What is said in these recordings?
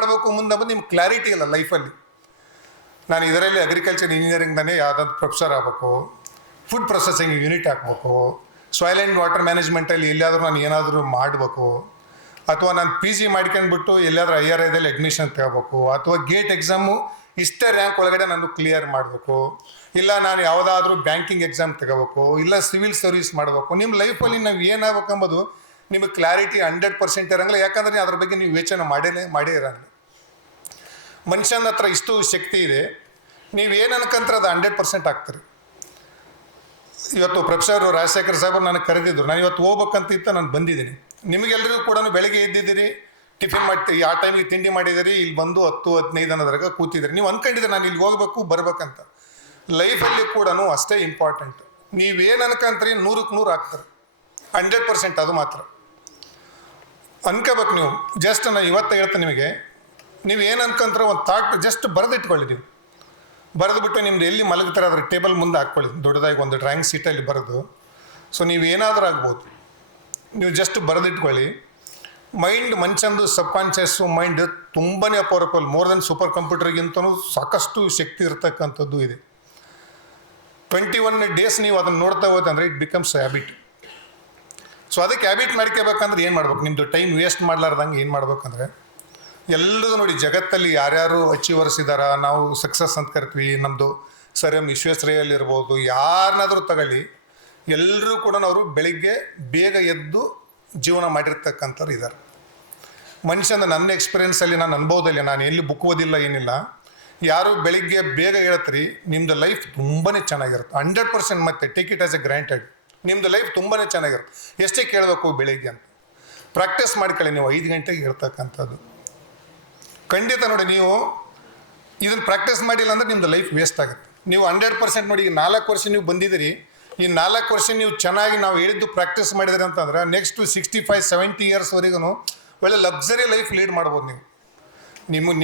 ಮಾಡಬೇಕು ಮುಂದೆ ಬಂದು ನಿಮ್ಗೆ ಕ್ಲಾರಿಟಿ ಇಲ್ಲ ಲೈಫಲ್ಲಿ. ನಾನು ಇದರಲ್ಲಿ ಅಗ್ರಿಕಲ್ಚರ್ ಇಂಜಿನಿಯರಿಂಗ್ನೇ ಯಾವುದಾದ್ರು ಪ್ರೊಫೆಸರ್ ಆಗಬೇಕು, ಫುಡ್ ಪ್ರೊಸೆಸಿಂಗ್ ಯೂನಿಟ್ ಹಾಕಬೇಕು, ಸಾಯಿಲ್ ಆ್ಯಂಡ್ ವಾಟರ್ ಮ್ಯಾನೇಜ್ಮೆಂಟಲ್ಲಿ ಎಲ್ಲಿಯಾದರೂ ನಾನು ಏನಾದರೂ ಮಾಡಬೇಕು, ಅಥವಾ ನಾನು ಪಿ ಜಿ ಮಾಡ್ಕೊಂಡ್ಬಿಟ್ಟು ಎಲ್ಲಾದರೂ IRIದಲ್ಲಿ ಅಡ್ಮಿಷನ್ ತಗೋಬೇಕು, ಅಥವಾ ಗೇಟ್ ಎಕ್ಸಾಮು ಇಷ್ಟೇ ರ್ಯಾಂಕ್ ಒಳಗಡೆ ನಾನು ಕ್ಲಿಯರ್ ಮಾಡಬೇಕು, ಇಲ್ಲ ನಾನು ಯಾವುದಾದ್ರೂ ಬ್ಯಾಂಕಿಂಗ್ ಎಕ್ಸಾಮ್ ತಗೋಬೇಕು, ಇಲ್ಲ ಸಿವಿಲ್ ಸರ್ವಿಸ್ ಮಾಡಬೇಕು. ನಿಮ್ಮ ಲೈಫಲ್ಲಿ ನಾವು ಏನಾಗಬೇಕು ಎಂಬುದು ನಿಮಗೆ ಕ್ಲಾರಿಟಿ 100% ಇರೋಂಗಿಲ್ಲ. ಯಾಕಂದರೆ ಅದ್ರ ಬಗ್ಗೆ ನೀವು ಯೋಚನೆ ಮಾಡೇ ಇರೋಂಗಿಲ್ಲ. ಮನುಷ್ಯನ ಹತ್ರ ಇಷ್ಟು ಶಕ್ತಿ ಇದೆ, ನೀವೇನು ಅನ್ಕಂತಾರೆ ಅದು 100% ಆಗ್ತೀರಿ. ಇವತ್ತು ಪ್ರೊಫೆಸರ್ ರಾಜಶೇಖರ್ ಸಾಹೇಬರು ನನಗೆ ಕರೆದಿದ್ರು, ನಾನು ಇವತ್ತು ಹೋಗ್ಬೇಕಂತಿತ್ತು, ನಾನು ಬಂದಿದ್ದೀನಿ. ನಿಮಗೆಲ್ಲರಿಗೂ ಕೂಡ ಬೆಳಗ್ಗೆ ಎದ್ದಿದ್ದೀರಿ, ಟಿಫಿನ್ ಮಾಡಿ ಆ ಟೈಮಿಗೆ ತಿಂಡಿ ಮಾಡಿದ್ದೀರಿ, ಇಲ್ಲಿ ಬಂದು 10-15 ಅನ್ನೋದ್ರಾಗ ಕೂತಿದ್ದೀರಿ. ನೀವು ಅಂದ್ಕೊಂಡಿದ್ದೀರಿ ನಾನು ಇಲ್ಲಿ ಹೋಗ್ಬೇಕು ಬರ್ಬೇಕಂತ. ಲೈಫಲ್ಲಿ ಕೂಡ ಅಷ್ಟೇ ಇಂಪಾರ್ಟೆಂಟ್. ನೀವೇನು ಅನ್ಕಂತೀರಿ 100ಕ್ಕೆ 100 ಆಗ್ತಾರೆ, 100%. ಅದು ಮಾತ್ರ ಅನ್ಕೋಬೇಕು ನೀವು. ಜಸ್ಟ್ ನಾನು ಇವತ್ತು ಹೇಳ್ತೇನೆ ನಿಮಗೆ, ನೀವು ಏನು ಅನ್ಕೊಂತಾರೆ ಒಂದು ಥಾಟ್ ಜಸ್ಟ್ ಬರೆದಿಟ್ಕೊಳ್ಳಿ. ನೀವು ಬರೆದುಬಿಟ್ಟು ನಿಮ್ದು ಎಲ್ಲಿ ಮಲಗ್ತಾರೆ ಅದ್ರ ಟೇಬಲ್ ಮುಂದೆ ಹಾಕ್ಕೊಳ್ಳಿ, ದೊಡ್ಡದಾಗಿ ಒಂದು ಡ್ರಾಯಿಂಗ್ ಶೀಟಲ್ಲಿ ಬರೆದು. ಸೊ ನೀವು ಏನಾದರೂ ಆಗ್ಬೋದು, ನೀವು ಜಸ್ಟ್ ಬರೆದಿಟ್ಕೊಳ್ಳಿ. ಮೈಂಡ್ ಮನುಷ್ಯಂದು ಸಬ್ಕಾನ್ಷಿಯಸ್ಸು ಮೈಂಡ್ ತುಂಬಾ ಪವರ್ಫುಲ್, ಮೋರ್ ದೆನ್ ಸೂಪರ್ ಕಂಪ್ಯೂಟರ್ಗಿಂತಲೂ ಸಾಕಷ್ಟು ಶಕ್ತಿ ಇರ್ತಕ್ಕಂಥದ್ದು ಇದೆ. 21 ಡೇಸ್ ನೀವು ಅದನ್ನು ನೋಡ್ತಾ ಹೋದಂದರೆ ಇಟ್ ಬಿಕಮ್ಸ್ ಹ್ಯಾಬಿಟ್. ಸೊ ಅದಕ್ಕೆ ಹ್ಯಾಬಿಟ್ ಮಾಡ್ಕೋಬೇಕಂದ್ರೆ ಏನು ಮಾಡ್ಬೇಕು, ನಿಮ್ಮದು ಟೈಮ್ ವೇಸ್ಟ್ ಮಾಡಲಾರ್ದಂಗೆ ಏನು ಮಾಡ್ಬೇಕಂದ್ರೆ, ಎಲ್ಲರೂ ನೋಡಿ ಜಗತ್ತಲ್ಲಿ ಯಾರ್ಯಾರು ಅಚೀವರ್ಸ್ ಇದ್ದಾರ, ನಾವು ಸಕ್ಸಸ್ ಅಂತ ಕರಿತೀವಿ, ನಮ್ಮದು ಸರ್ ವಿಶ್ವೇಶ್ವರಯ್ಯಲ್ಲಿರ್ಬೋದು, ಯಾರನ್ನಾದರೂ ತಗೊಳ್ಳಿ, ಎಲ್ಲರೂ ಕೂಡ ಅವರು ಬೆಳಿಗ್ಗೆ ಬೇಗ ಎದ್ದು ಜೀವನ ಮಾಡಿರ್ತಕ್ಕಂಥವ್ರು ಇದ್ದಾರೆ. ಮನುಷ್ಯನ ನನ್ನ ಎಕ್ಸ್ಪೀರಿಯೆನ್ಸಲ್ಲಿ, ನನ್ನ ಅನುಭವದಲ್ಲಿ, ನಾನು ಎಲ್ಲಿ ಬುಕ್ ಓದಿಲ್ಲ ಏನಿಲ್ಲ, ಯಾರು ಬೆಳಿಗ್ಗೆ ಬೇಗ ಹೇಳ್ತೀರಿ ನಿಮ್ಮದು ಲೈಫ್ ತುಂಬಾ ಚೆನ್ನಾಗಿರುತ್ತೆ. 100%. ಮತ್ತೆ take it as A granted, ನಿಮ್ಮದು ಲೈಫ್ ತುಂಬಾ ಚೆನ್ನಾಗಿರುತ್ತೆ. ಎಷ್ಟೇ ಕೇಳಬೇಕು ಬೆಳಿಗ್ಗೆ ಅಂತ ಪ್ರಾಕ್ಟೀಸ್ ಮಾಡ್ಕೊಳ್ಳಿ. ನೀವು 5 ಗಂಟೆಗೆ ಹೇಳ್ತಕ್ಕಂಥದ್ದು ಖಂಡಿತ ನೋಡಿ. ನೀವು ಇದನ್ನು ಪ್ರಾಕ್ಟೀಸ್ ಮಾಡಿಲ್ಲ ಅಂದರೆ ನಿಮ್ಮದು ಲೈಫ್ ವೇಸ್ಟ್ ಆಗುತ್ತೆ. ನೀವು 100% ನೋಡಿ, ಈಗ 4 ವರ್ಷ ನೀವು ಬಂದಿದ್ದೀರಿ, ಈ 4 ವರ್ಷ ನೀವು ಚೆನ್ನಾಗಿ ನಾವು ಹೇಳಿದ್ದು ಪ್ರಾಕ್ಟೀಸ್ ಮಾಡಿದ್ರಿ ಅಂತಂದ್ರೆ ನೆಕ್ಸ್ಟ್ 65-70 ಇಯರ್ಸ್ವರೆಗೂ ಒಳ್ಳೆ ಲಕ್ಸರಿ ಲೈಫ್ ಲೀಡ್ ಮಾಡ್ಬೋದು.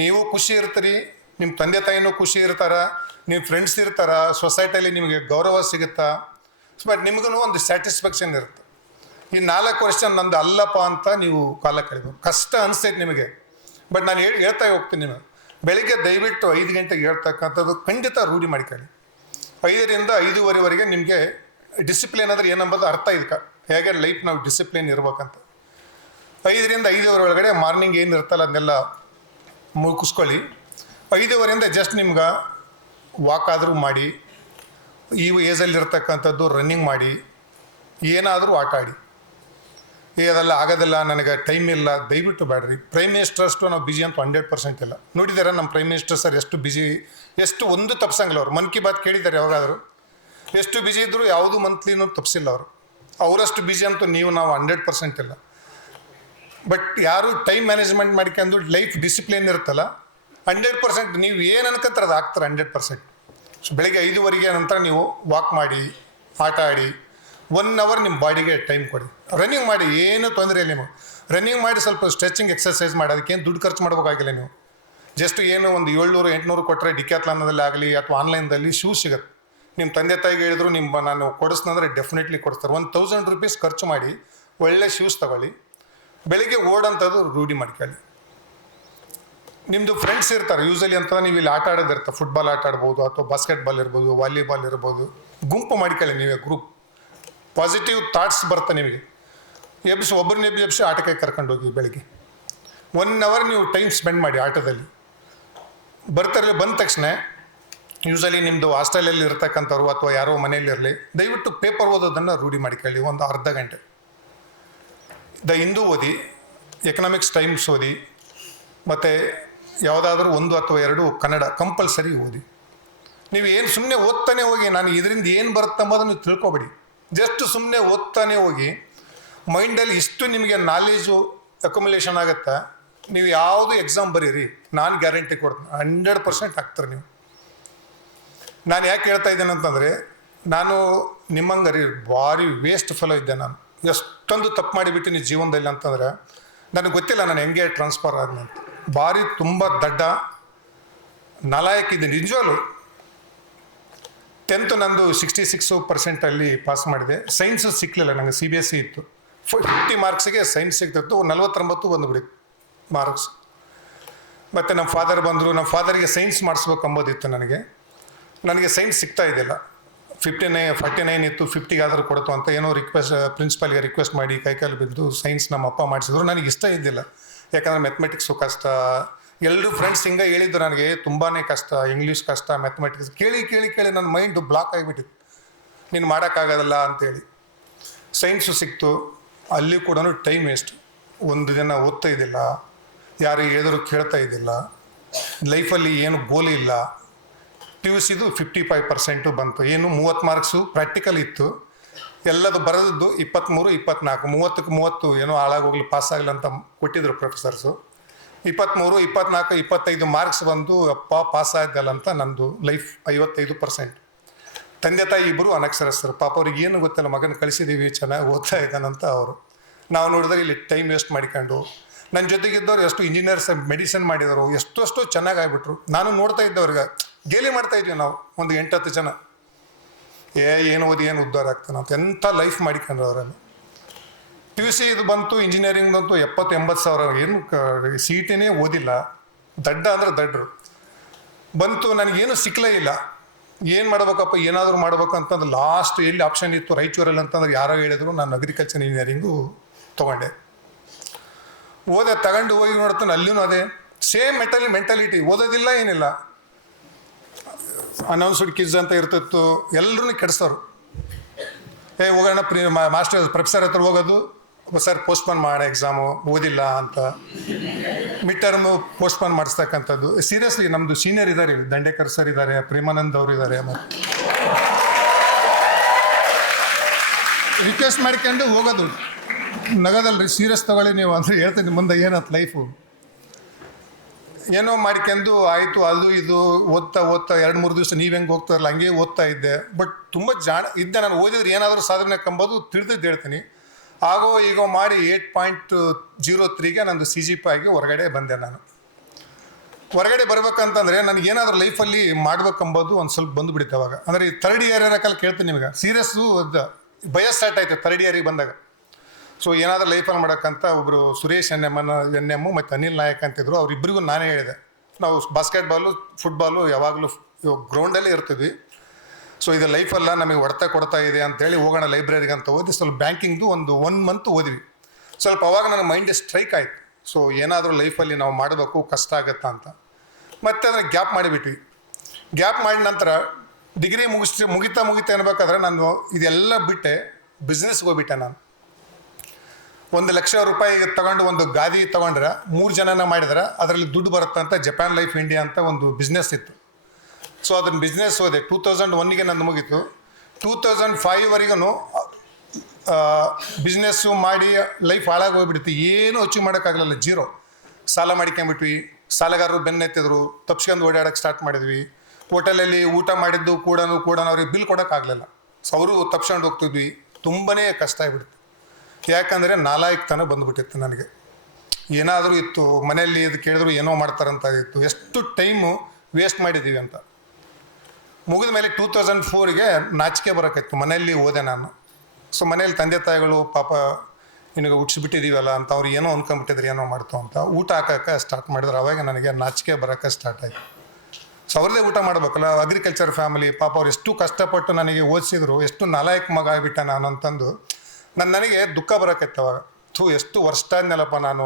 ನೀವು ಖುಷಿ ಇರ್ತೀರಿ, ನಿಮ್ಮ ತಂದೆ ತಾಯಿನೂ ಖುಷಿ ಇರ್ತಾರ, ನಿಮ್ಮ ಫ್ರೆಂಡ್ಸ್ ಇರ್ತಾರ, ಸೊಸೈಟಿಯಲ್ಲಿ ನಿಮಗೆ ಗೌರವ ಸಿಗುತ್ತಾ, ಬಟ್ ನಿಮಗೂ ಒಂದು ಸ್ಯಾಟಿಸ್ಫ್ಯಾಕ್ಷನ್ ಇರುತ್ತೆ. ಈ 4 ವರ್ಷ ನಂದು ಅಲ್ಲಪ್ಪ ಅಂತ ನೀವು ಕಾಲ ಕಳಿಬೇಕು. ಕಷ್ಟ ಅನಿಸ್ತೈತೆ ನಿಮಗೆ, ಬಟ್ ನಾನು ಹೇಳ್ತಾ ಹೋಗ್ತೀನಿ. ನೀವು ಬೆಳಿಗ್ಗೆ ದಯವಿಟ್ಟು 5 ಗಂಟೆಗೆ ಹೇಳ್ತಕ್ಕಂಥದ್ದು ಖಂಡಿತ ರೂಢಿ ಮಾಡಿಕೊಳ್ಳಿ. 5ರಿಂದ 5:15ವರೆಗೆ ನಿಮಗೆ ಡಿಸಿಪ್ಲಿನ್ ಅಂದರೆ ಏನಂಬುದು ಅರ್ಥ ಇದಕ್ಕೆ, ಹೇಗೆ ಲೈಫ್ ನಾವು ಡಿಸಿಪ್ಲಿನ್ ಇರ್ಬೇಕಂತ. 5ರಿಂದ 5:15 ಒಳಗಡೆ ಮಾರ್ನಿಂಗ್ ಏನು ಇರ್ತಲ್ಲ ಅದನ್ನೆಲ್ಲ ಮುಗಿಸ್ಕೊಳ್ಳಿ. 5:15ರಿಂದ ಜಸ್ಟ್ ನಿಮ್ಗೆ ವಾಕ್ ಆದರೂ ಮಾಡಿ, ಈ ಏಜಲ್ಲಿರ್ತಕ್ಕಂಥದ್ದು ರನ್ನಿಂಗ್ ಮಾಡಿ, ಏನಾದರೂ ಆಟ ಆಡಿ. ಅದೆಲ್ಲ ಆಗೋದಿಲ್ಲ, ನನಗೆ ಟೈಮ್ ಇಲ್ಲ, ದಯವಿಟ್ಟು ಬೇಡ್ರಿ. ಪ್ರೈಮ್ ಮಿನಿಸ್ಟರ್ಸ್ಟು ನಾವು ಬಿಜಿ ಅಂತ 100% ಇಲ್ಲ. ನೋಡಿದ್ದಾರೆ ನಮ್ಮ ಪ್ರೈಮ್ ಮಿನಿಸ್ಟರ್ ಸರ್ ಎಷ್ಟು ಬಿಜಿ, ಎಷ್ಟು ಒಂದು ತಪ್ಸಂಗಿಲ್ಲ ಅವರು. ಮನ್ ಕಿ ಬಾತ್ ಕೇಳಿದ್ದಾರೆ ಯಾವಾಗಾದರೂ, ಎಷ್ಟು ಬಿಜಿ ಇದ್ದರೂ ಯಾವುದು ಮಂತ್ಲಿನೂ ತಪ್ಪಿಸಿಲ್ಲ ಅವರು. ಅವರಷ್ಟು ಬಿಜಿ ಅಂತೂ ನಾವು 100% ಇಲ್ಲ. ಬಟ್ ಯಾರು ಟೈಮ್ ಮ್ಯಾನೇಜ್ಮೆಂಟ್ ಮಾಡ್ಕೊಂಡು ಲೈಫ್ ಡಿಸಿಪ್ಲಿನ್ ಇರುತ್ತಲ್ಲ 100%, ನೀವು ಏನು ಅನ್ಕೊಂತಾರೆ ಅದು ಆಗ್ತಾರೆ 100%. ಸೊ ಬೆಳಗ್ಗೆ 5:15 ನಂತರ ನೀವು ವಾಕ್ ಮಾಡಿ, ಆಟ ಆಡಿ, 1 ಅವರ್ ನಿಮ್ಮ ಬಾಡಿಗೆ ಟೈಮ್ ಕೊಡಿ. ರನ್ನಿಂಗ್ ಮಾಡಿ, ಏನೂ ತೊಂದರೆ ಇಲ್ಲ. ನೀವು ರನ್ನಿಂಗ್ ಮಾಡಿ ಸ್ವಲ್ಪ ಸ್ಟ್ರೆಚಿಂಗ್ ಎಕ್ಸರ್ಸೈಸ್ ಮಾಡಿ, ಅದಕ್ಕೇನು ದುಡ್ಡು ಖರ್ಚು ಮಾಡ್ಬೇಕಾಗಿಲ್ಲ. ನೀವು ಜಸ್ಟ್ ಏನು ಒಂದು 700-800 ಕೊಟ್ಟರೆ ಡಿಕ್ಯಾಥ್ಲಾನ್ನಲ್ಲಿ ಆಗಲಿ ಅಥವಾ ಆನ್ಲೈನ್ದಲ್ಲಿ ಶೂಸ್ ಸಿಗುತ್ತೆ. ನಿಮ್ಮ ತಂದೆ ತಾಯಿಗೆ ಹೇಳಿದ್ರು ನಾನು ಕೊಡಿಸ್ನಂದ್ರೆ ಡೆಫಿನೆಟ್ಲಿ ಕೊಡಿಸ್ತಾರೆ. 1000 ರೂಪೀಸ್ ಖರ್ಚು ಮಾಡಿ ಒಳ್ಳೆ ಶೂಸ್ ತಗೊಳ್ಳಿ, ಬೆಳಿಗ್ಗೆ ಓಡೋಂಥದ್ದು ರೂಢಿ ಮಾಡ್ಕೊಳ್ಳಿ. ನಿಮ್ಮದು ಫ್ರೆಂಡ್ಸ್ ಇರ್ತಾರೆ ಯೂಸಲಿ ಅಂತ, ನೀವು ಇಲ್ಲಿ ಆಟ ಆಡೋದಿರ್ತಾರೆ, ಫುಟ್ಬಾಲ್ ಆಟ ಆಡ್ಬೋದು, ಅಥವಾ ಬಾಸ್ಕೆಟ್ಬಾಲ್ ಇರ್ಬೋದು, ವಾಲಿಬಾಲ್ ಇರ್ಬೋದು, ಗುಂಪು ಮಾಡ್ಕೊಳ್ಳಿ. ನೀವೇ ಗ್ರೂಪ್, ಪಾಸಿಟಿವ್ ಥಾಟ್ಸ್ ಬರ್ತಾ ನಿಮಗೆ. ಒಬ್ಬರನ್ನ ಎಬ್ಬಿಸಿ ಆಟಕ್ಕೆ ಕರ್ಕೊಂಡು ಹೋಗಿ. ಬೆಳಿಗ್ಗೆ 1 ಅವರ್ ನೀವು ಟೈಮ್ ಸ್ಪೆಂಡ್ ಮಾಡಿ ಆಟದಲ್ಲಿ. ಬಂದ ತಕ್ಷಣ ಯೂಸಲಿ ನಿಮ್ಮದು ಹಾಸ್ಟೆಲಲ್ಲಿ ಇರ್ತಕ್ಕಂಥವ್ರು ಅಥವಾ ಯಾರೋ ಮನೆಯಲ್ಲಿರಲಿ, ದಯವಿಟ್ಟು ಪೇಪರ್ ಓದೋದನ್ನು ರೂಢಿ ಮಾಡಿಕೊಳ್ಳಿ. ಒಂದು ಅರ್ಧ ಗಂಟೆ ದ ಹಿಂದೂ ಓದಿ, ಎಕನಾಮಿಕ್ಸ್ ಟೈಮ್ಸ್ ಓದಿ, ಮತ್ತು ಯಾವುದಾದ್ರೂ 1 ಅಥವಾ 2 ಕನ್ನಡ ಕಂಪಲ್ಸರಿ ಓದಿ. ನೀವು ಏನು ಸುಮ್ಮನೆ ಓದ್ತಾನೆ ಹೋಗಿ ನಾನು ಇದರಿಂದ ಏನು ಬರುತ್ತೆ ಅಂಬೋದನ್ನು ನೀವು ತಿಳ್ಕೊಬೇಡಿ. ಜಸ್ಟ್ ಸುಮ್ಮನೆ ಓದ್ತಾನೆ ಹೋಗಿ, ಮೈಂಡಲ್ಲಿ ಇಷ್ಟು ನಿಮಗೆ ನಾಲೇಜು ಅಕ್ಯುಮುಲೇಷನ್ ಆಗುತ್ತೆ. ನೀವು ಯಾವುದು ಎಕ್ಸಾಮ್ ಬರೀರಿ, ನಾನು ಗ್ಯಾರಂಟಿ ಕೊಡ್ತೀನಿ 100% ಆಗ್ತಾರೆ ನೀವು. ನಾನು ಯಾಕೆ ಹೇಳ್ತಾ ಇದ್ದೇನೆ ಅಂತಂದರೆ, ನಾನು ನಿಮ್ಮಂಗರಿ ಭಾರಿ ವೇಸ್ಟ್ ಫೆಲೋ ಇದ್ದೆ. ನಾನು ಎಷ್ಟೊಂದು ತಪ್ಪು ಮಾಡಿಬಿಟ್ಟಿನಿ ಜೀವನದಲ್ಲಿ ಅಂತಂದರೆ ನನಗೆ ಗೊತ್ತಿಲ್ಲ ನಾನು ಹೆಂಗೆ ಟ್ರಾನ್ಸ್ಫರ್ ಆದ್ನಿ ಅಂತ. ಭಾರಿ ತುಂಬ ದಡ್ಡ ನಾಲಾಯಕಿದ್ದೆ ನಿಜವಾಗ್ಲು. 10th ನಂದು 66% ಪಾಸ್ ಮಾಡಿದೆ. ಸೈನ್ಸು ಸಿಕ್ಕಲಿಲ್ಲ ನನಗೆ, CBSE ಇತ್ತು. 50 ಮಾರ್ಕ್ಸಿಗೆ ಸೈನ್ಸ್ ಸಿಗ್ತಿತ್ತು, 49 ಬಂದುಬಿಡಿ ಮಾರ್ಕ್ಸ್. ಮತ್ತು ನಮ್ಮ ಫಾದರ್ ಬಂದರು. ನಮ್ಮ ಫಾದರಿಗೆ ಸೈನ್ಸ್ ಮಾಡಿಸ್ಬೇಕು ಅಂಬೋದಿತ್ತು ನನಗೆ ಸೈನ್ಸ್ ಸಿಗ್ತಾ ಇದ್ದಿಲ್ಲ. 49 ಇತ್ತು, 50 ಆದರೂ ಕೊಡ್ತು ಅಂತ ಏನೋ ಪ್ರಿನ್ಸಿಪಾಲ್ಗೆ ರಿಕ್ವೆಸ್ಟ್ ಮಾಡಿ ಕೈಕಾಲು ಬಿದ್ದು ಸೈನ್ಸ್ ನಮ್ಮ ಅಪ್ಪ ಮಾಡಿಸಿದ್ರು. ನನಗೆ ಇಷ್ಟ ಇದ್ದಿಲ್ಲ, ಯಾಕಂದರೆ ಮ್ಯಾಥಮೆಟಿಕ್ಸು ಕಷ್ಟ. ಎಲ್ಲರೂ ಫ್ರೆಂಡ್ಸ್ ಹಿಂಗೆ ಹೇಳಿದ್ದು ನನಗೆ, ತುಂಬಾ ಕಷ್ಟ, ಇಂಗ್ಲೀಷ್ ಕಷ್ಟ, ಮ್ಯಾಥಮೆಟಿಕ್ಸ್ ಕೇಳಿ ಕೇಳಿ ಕೇಳಿ ನನ್ನ ಮೈಂಡು ಬ್ಲಾಕ್ ಆಗಿಬಿಟ್ಟಿತ್ತು, ನೀನು ಮಾಡೋಕ್ಕಾಗೋದಲ್ಲ ಅಂತೇಳಿ. ಸೈನ್ಸು ಸಿಕ್ತು, ಅಲ್ಲಿ ಕೂಡ ಟೈಮ್ ವೇಸ್ಟ್. ಒಂದು ದಿನ ಓದ್ತಾ ಇದ್ದಿಲ್ಲ, ಯಾರು ಹೇಳಿದ್ರು ಕೇಳ್ತಾ ಇದ್ದಿಲ್ಲ, ಲೈಫಲ್ಲಿ ಏನು ಗೋಲ್ ಇಲ್ಲ. PUCದು 55% ಬಂತು. ಏನು 30 ಮಾರ್ಕ್ಸು ಪ್ರಾಕ್ಟಿಕಲ್ ಇತ್ತು, ಎಲ್ಲದು ಬರೆದದ್ದು 23, 24, 30ಕ್ಕೆ 30 ಏನೋ ಹಾಳಾಗೋಗ್ಲಿ ಪಾಸ್ ಆಗಲಿ ಅಂತ ಕೊಟ್ಟಿದ್ರು ಪ್ರೊಫೆಸರ್ಸು. 23, 24, 25 ಮಾರ್ಕ್ಸ್ ಬಂದು ಅಪ್ಪ ಪಾಸ್ ಆಗಲ್ಲ ಅಂತ ನಂದು ಲೈಫ್ 55%. ತಂದೆ ತಾಯಿ ಇಬ್ಬರು ಅನಕ್ಷರಸ್ಥರು, ಪಾಪ ಅವ್ರಿಗೆ ಏನು ಗೊತ್ತಿಲ್ಲ, ಮಗನ ಕಳಿಸಿದ್ದೀವಿ ಚೆನ್ನಾಗಿ ಓದ್ತಾ ಇದ್ದಾನಂತ ಅವರು. ನಾವು ನೋಡಿದ್ರೆ ಇಲ್ಲಿ ಟೈಮ್ ವೇಸ್ಟ್ ಮಾಡಿಕೊಂಡು, ನನ್ನ ಜೊತೆಗಿದ್ದವ್ರು ಎಷ್ಟು ಇಂಜಿನಿಯರ್ಸ್ ಮೆಡಿಸಿನ್ ಮಾಡಿದರು, ಎಷ್ಟೋ ಚೆನ್ನಾಗಿ ಆಗಿಬಿಟ್ರು. ನಾನು ನೋಡ್ತಾ ಇದ್ದವ್ರಿಗೆ ಗೇಲಿ ಮಾಡ್ತಾಯಿದ್ವಿ ನಾವು, ಒಂದು 8-10 ಜನ. ಏನು ಓದಿ ಏನು ಉದ್ಧಾರ ಆಗ್ತಾನೆ ಅಂತ ಎಂಥ ಲೈಫ್ ಮಾಡಿಕೊಂಡ್ರು ಅವರಲ್ಲಿ. PUC ಇದು ಬಂತು, ಇಂಜಿನಿಯರಿಂಗ್ದಂತೂ 70-80 ಸಾವಿರ, ಏನು CET ಓದಿಲ್ಲ, ದಡ್ಡ ಅಂದರೆ ದಡ್ಡರು ಬಂತು. ನನಗೇನು ಸಿಕ್ಕಲೇ ಇಲ್ಲ, ಏನು ಮಾಡ್ಬೇಕಪ್ಪ, ಏನಾದರೂ ಮಾಡ್ಬೇಕು ಅಂತಂದ್ರೆ ಲಾಸ್ಟ್ ಎಲ್ಲಿ ಆಪ್ಷನ್ ಇತ್ತು ರಾಯಚೂರಲ್ಲಿ ಅಂತಂದ್ರೆ ಯಾರೋ ಹೇಳಿದ್ರು, ನಾನು ಅಗ್ರಿಕಲ್ಚರ್ ಇಂಜಿನಿಯರಿಂಗು ತೊಗೊಂಡೆ. ತಗೊಂಡು ಹೋಗಿ ನೋಡ್ತಾನೆ, ಅಲ್ಲಿನೂ ಅದೇ ಸೇಮ್ ಮೆಂಟಾಲಿಟಿ, ಓದೋದಿಲ್ಲ ಏನಿಲ್ಲ. ಅನೌನ್ಸ್ಡ್ ಕಿಡ್ಸ್ ಅಂತ ಇರ್ತಿತ್ತು, ಎಲ್ಲರೂ ಕೆಡಿಸೋರು. ಹೋಗೋಣ ಮಾಸ್ಟರ್ ಪ್ರೊಫೆಸರ್ ಹತ್ರ ಹೋಗೋದು, ಸರ್ ಪೋಸ್ಟ್ಪೋನ್ ಮಾಡೋ ಎಕ್ಸಾಮು, ಓದಿಲ್ಲ ಅಂತ. ಮಿಡ್ ಟರ್ಮು ಪೋಸ್ಟ್ಪೋನ್ ಮಾಡಿಸ್ತಕ್ಕಂಥದ್ದು. ಸೀರಿಯಸ್ಲಿ ನಮ್ಮದು ಸೀನಿಯರ್ ಇದ್ದಾರೆ, ದಂಡೇಕರ್ ಸರ್ ಇದ್ದಾರೆ, ಪ್ರೇಮಾನಂದ್ ಅವರು ಇದ್ದಾರೆ. ರಿಕ್ವೆಸ್ಟ್ ಮಾಡ್ಕೊಂಡು ಹೋಗೋದು, ನಗದಲ್ರಿ ಸೀರಿಯಸ್ ತಗೊಳ್ಳಿ ನೀವು ಅಂದರೆ ಹೇಳ್ತೀನಿ ಮುಂದೆ ಏನಂತ ಲೈಫು. ಏನೋ ಮಾಡ್ಕೊಂಡು ಆಯಿತು, ಅದು ಇದು ಓದ್ತಾ 2-3 ದಿವಸ ನೀವು ಹೆಂಗೆ ಹೋಗ್ತಾರಲ್ಲ ಹಂಗೆ ಓದ್ತಾ ಇದ್ದೆ. ಬಟ್ ತುಂಬ ಜಾಣ ಇದ್ದೆ ನಾನು, ಓದಿದ್ರೆ ಏನಾದರೂ ಸಾಧನೆ ಕಂಬೋದು ತಿಳಿದಿದ್ದು ಹೇಳ್ತೀನಿ. ಆಗೋ ಈಗೋ ಮಾಡಿ 8.03ಗೆ ನಂದು CGP ಆಗಿ ಹೊರಗಡೆ ಬಂದೆ. ನಾನು ಹೊರಗಡೆ ಬರ್ಬೇಕಂತಂದರೆ ನನಗೇನಾದರೂ ಲೈಫಲ್ಲಿ ಮಾಡ್ಬೇಕಂಬೋದು ಒಂದು ಸ್ವಲ್ಪ ಬಂದುಬಿಡುತ್ತೆ ಅವಾಗ. ಅಂದರೆ ಈ 3rd ಇಯರ್ ಏನಕ್ಕಲ್ಲಿ ಕೇಳ್ತೀನಿ ನಿಮಗೆ, ಸೀರಿಯಸ್ಸು ಭಯ ಸ್ಟಾರ್ಟ್ ಆಯಿತು 3rd ಇಯರಿಗೆ ಬಂದಾಗ. ಸೊ ಏನಾದರೂ ಲೈಫಲ್ಲಿ ಮಾಡೋಕ್ಕಂತ ಒಬ್ಬರು ಸುರೇಶ್ NM ಮತ್ತು ಅನಿಲ್ ನಾಯಕ್ ಅಂತಿದ್ರು, ಅವರಿಬ್ಬರಿಗೂ ನಾನೇ ಹೇಳಿದೆ, ನಾವು ಬಾಸ್ಕೆಟ್ಬಾಲು ಫುಟ್ಬಾಲು ಯಾವಾಗಲೂ ಗ್ರೌಂಡಲ್ಲೇ ಇರ್ತಿದ್ವಿ. ಸೊ ಇದು ಲೈಫಲ್ಲ, ನಮಗೆ ಹೊಡೆತ ಕೊಡ್ತಾ ಇದೆ ಅಂತೇಳಿ ಹೋಗೋಣ ಲೈಬ್ರರಿಗೆ ಅಂತ ಓದಿ ಸ್ವಲ್ಪ ಬ್ಯಾಂಕಿಂಗ್ದು ಒಂದು 1 ಮಂತ್ ಓದಿವಿ. ಸ್ವಲ್ಪ ಅವಾಗ ನನ್ನ ಮೈಂಡ್ ಸ್ಟ್ರೈಕ್ ಆಯಿತು. ಸೊ ಏನಾದರೂ ಲೈಫಲ್ಲಿ ನಾವು ಮಾಡಬೇಕು, ಕಷ್ಟ ಆಗುತ್ತಾ ಅಂತ. ಮತ್ತೆ ಅದನ್ನು ಗ್ಯಾಪ್ ಮಾಡಿಬಿಟ್ವಿ. ಗ್ಯಾಪ್ ಮಾಡಿದ ನಂತರ ಡಿಗ್ರಿ ಮುಗಿತಾ ಅನ್ಬೇಕಾದ್ರೆ ನಾನು ಇದೆಲ್ಲ ಬಿಟ್ಟೆ ಬಿಸ್ನೆಸ್ಗೆ ಹೋಗ್ಬಿಟ್ಟೆ. ನಾನು 1 ಲಕ್ಷ ರೂಪಾಯಿ ತಗೊಂಡು ಒಂದು ಗಾದಿ ತೊಗೊಂಡ್ರೆ 3 ಜನನ ಮಾಡಿದ್ರೆ ಅದರಲ್ಲಿ ದುಡ್ಡು ಬರುತ್ತೆ ಅಂತ ಜಪಾನ್ ಲೈಫ್ ಇಂಡಿಯಾ ಅಂತ ಒಂದು ಬಿಸ್ನೆಸ್ ಇತ್ತು. ಸೊ ಅದನ್ನು ಬಿಸ್ನೆಸ್ ಹೋದೆ. 2001ಗೆ ನಂದು ಮುಗೀತು. 2005ವರೆಗೂ ಬಿಸ್ನೆಸ್ಸು ಮಾಡಿ ಲೈಫ್ ಹಾಳಾಗಿ ಹೋಗ್ಬಿಡ್ತು. ಏನು ಅಚೀವ್ ಮಾಡೋಕ್ಕಾಗಲಿಲ್ಲ, 0. ಸಾಲ ಮಾಡ್ಕೊಂಬಿಟ್ವಿ, ಸಾಲಗಾರರು ಬೆನ್ನೆತ್ತಿದ್ರು, ತಪ್ಸ್ಕೊಂಡು ಓಡಾಡೋಕ್ಕೆ ಸ್ಟಾರ್ಟ್ ಮಾಡಿದ್ವಿ. ಹೋಟೆಲಲ್ಲಿ ಊಟ ಮಾಡಿದ್ದು ಕೂಡ ಅವ್ರಿಗೆ ಬಿಲ್ ಕೊಡೋಕ್ಕಾಗಲಿಲ್ಲ. ಸೊ ಅವರು ತಪ್ಸ್ಕೊಂಡು ಹೋಗ್ತಿದ್ವಿ. ತುಂಬಾ ಕಷ್ಟ ಆಗಿಬಿಡ್ತು. ಯಾಕಂದರೆ ನಾಲಾಯಕ್ತನ ಬಂದುಬಿಟ್ಟಿತ್ತು ನನಗೆ. ಏನಾದರೂ ಇತ್ತು ಮನೆಯಲ್ಲಿ, ಇದು ಕೇಳಿದ್ರು ಏನೋ ಮಾಡ್ತಾರಂತ ಇತ್ತು. ಎಷ್ಟು ಟೈಮು ವೇಸ್ಟ್ ಮಾಡಿದ್ದೀವಿ ಅಂತ. ಮುಗಿದ ಮೇಲೆ 2004ಗೆ ನಾಚಿಕೆ ಬರೋಕ್ಕಿತ್ತು. ಮನೆಯಲ್ಲಿ ಓದೆ ನಾನು. ಸೊ ಮನೇಲಿ ತಂದೆ ತಾಯಿಗಳು ಪಾಪ ನಿನಗೆ ಹುಟ್ಟಿಸ್ಬಿಟ್ಟಿದ್ದೀವಲ್ಲ ಅಂತ ಅವ್ರು ಏನೋ ಅಂದ್ಕೊಂಬಿಟ್ಟಿದ್ರು, ಏನೋ ಮಾಡ್ತು ಅಂತ ಊಟ ಹಾಕೋಕ್ಕೆ ಸ್ಟಾರ್ಟ್ ಮಾಡಿದ್ರು. ಅವಾಗ ನನಗೆ ನಾಚಿಕೆ ಬರೋಕ್ಕೆ ಸ್ಟಾರ್ಟ್ ಆಯಿತು. ಸೊ ಅವ್ರದ್ದೇ ಊಟ ಮಾಡ್ಬೇಕಲ್ಲ, ಅಗ್ರಿಕಲ್ಚರ್ ಫ್ಯಾಮಿಲಿ, ಪಾಪ ಅವ್ರು ಎಷ್ಟು ಕಷ್ಟಪಟ್ಟು ನನಗೆ ಓದಿಸಿದ್ರು, ಎಷ್ಟು ನಾಲಾಯಕ್ ಮಗ ಆಗಿಬಿಟ್ಟ ನಾನು ಅಂತಂದು ನನಗೆ ದುಃಖ ಬರೋಕೈತೆ ಅವಾಗ. ಎಷ್ಟು ವರ್ಷ ಆದ್ಮೇಲಪ್ಪ ನಾನು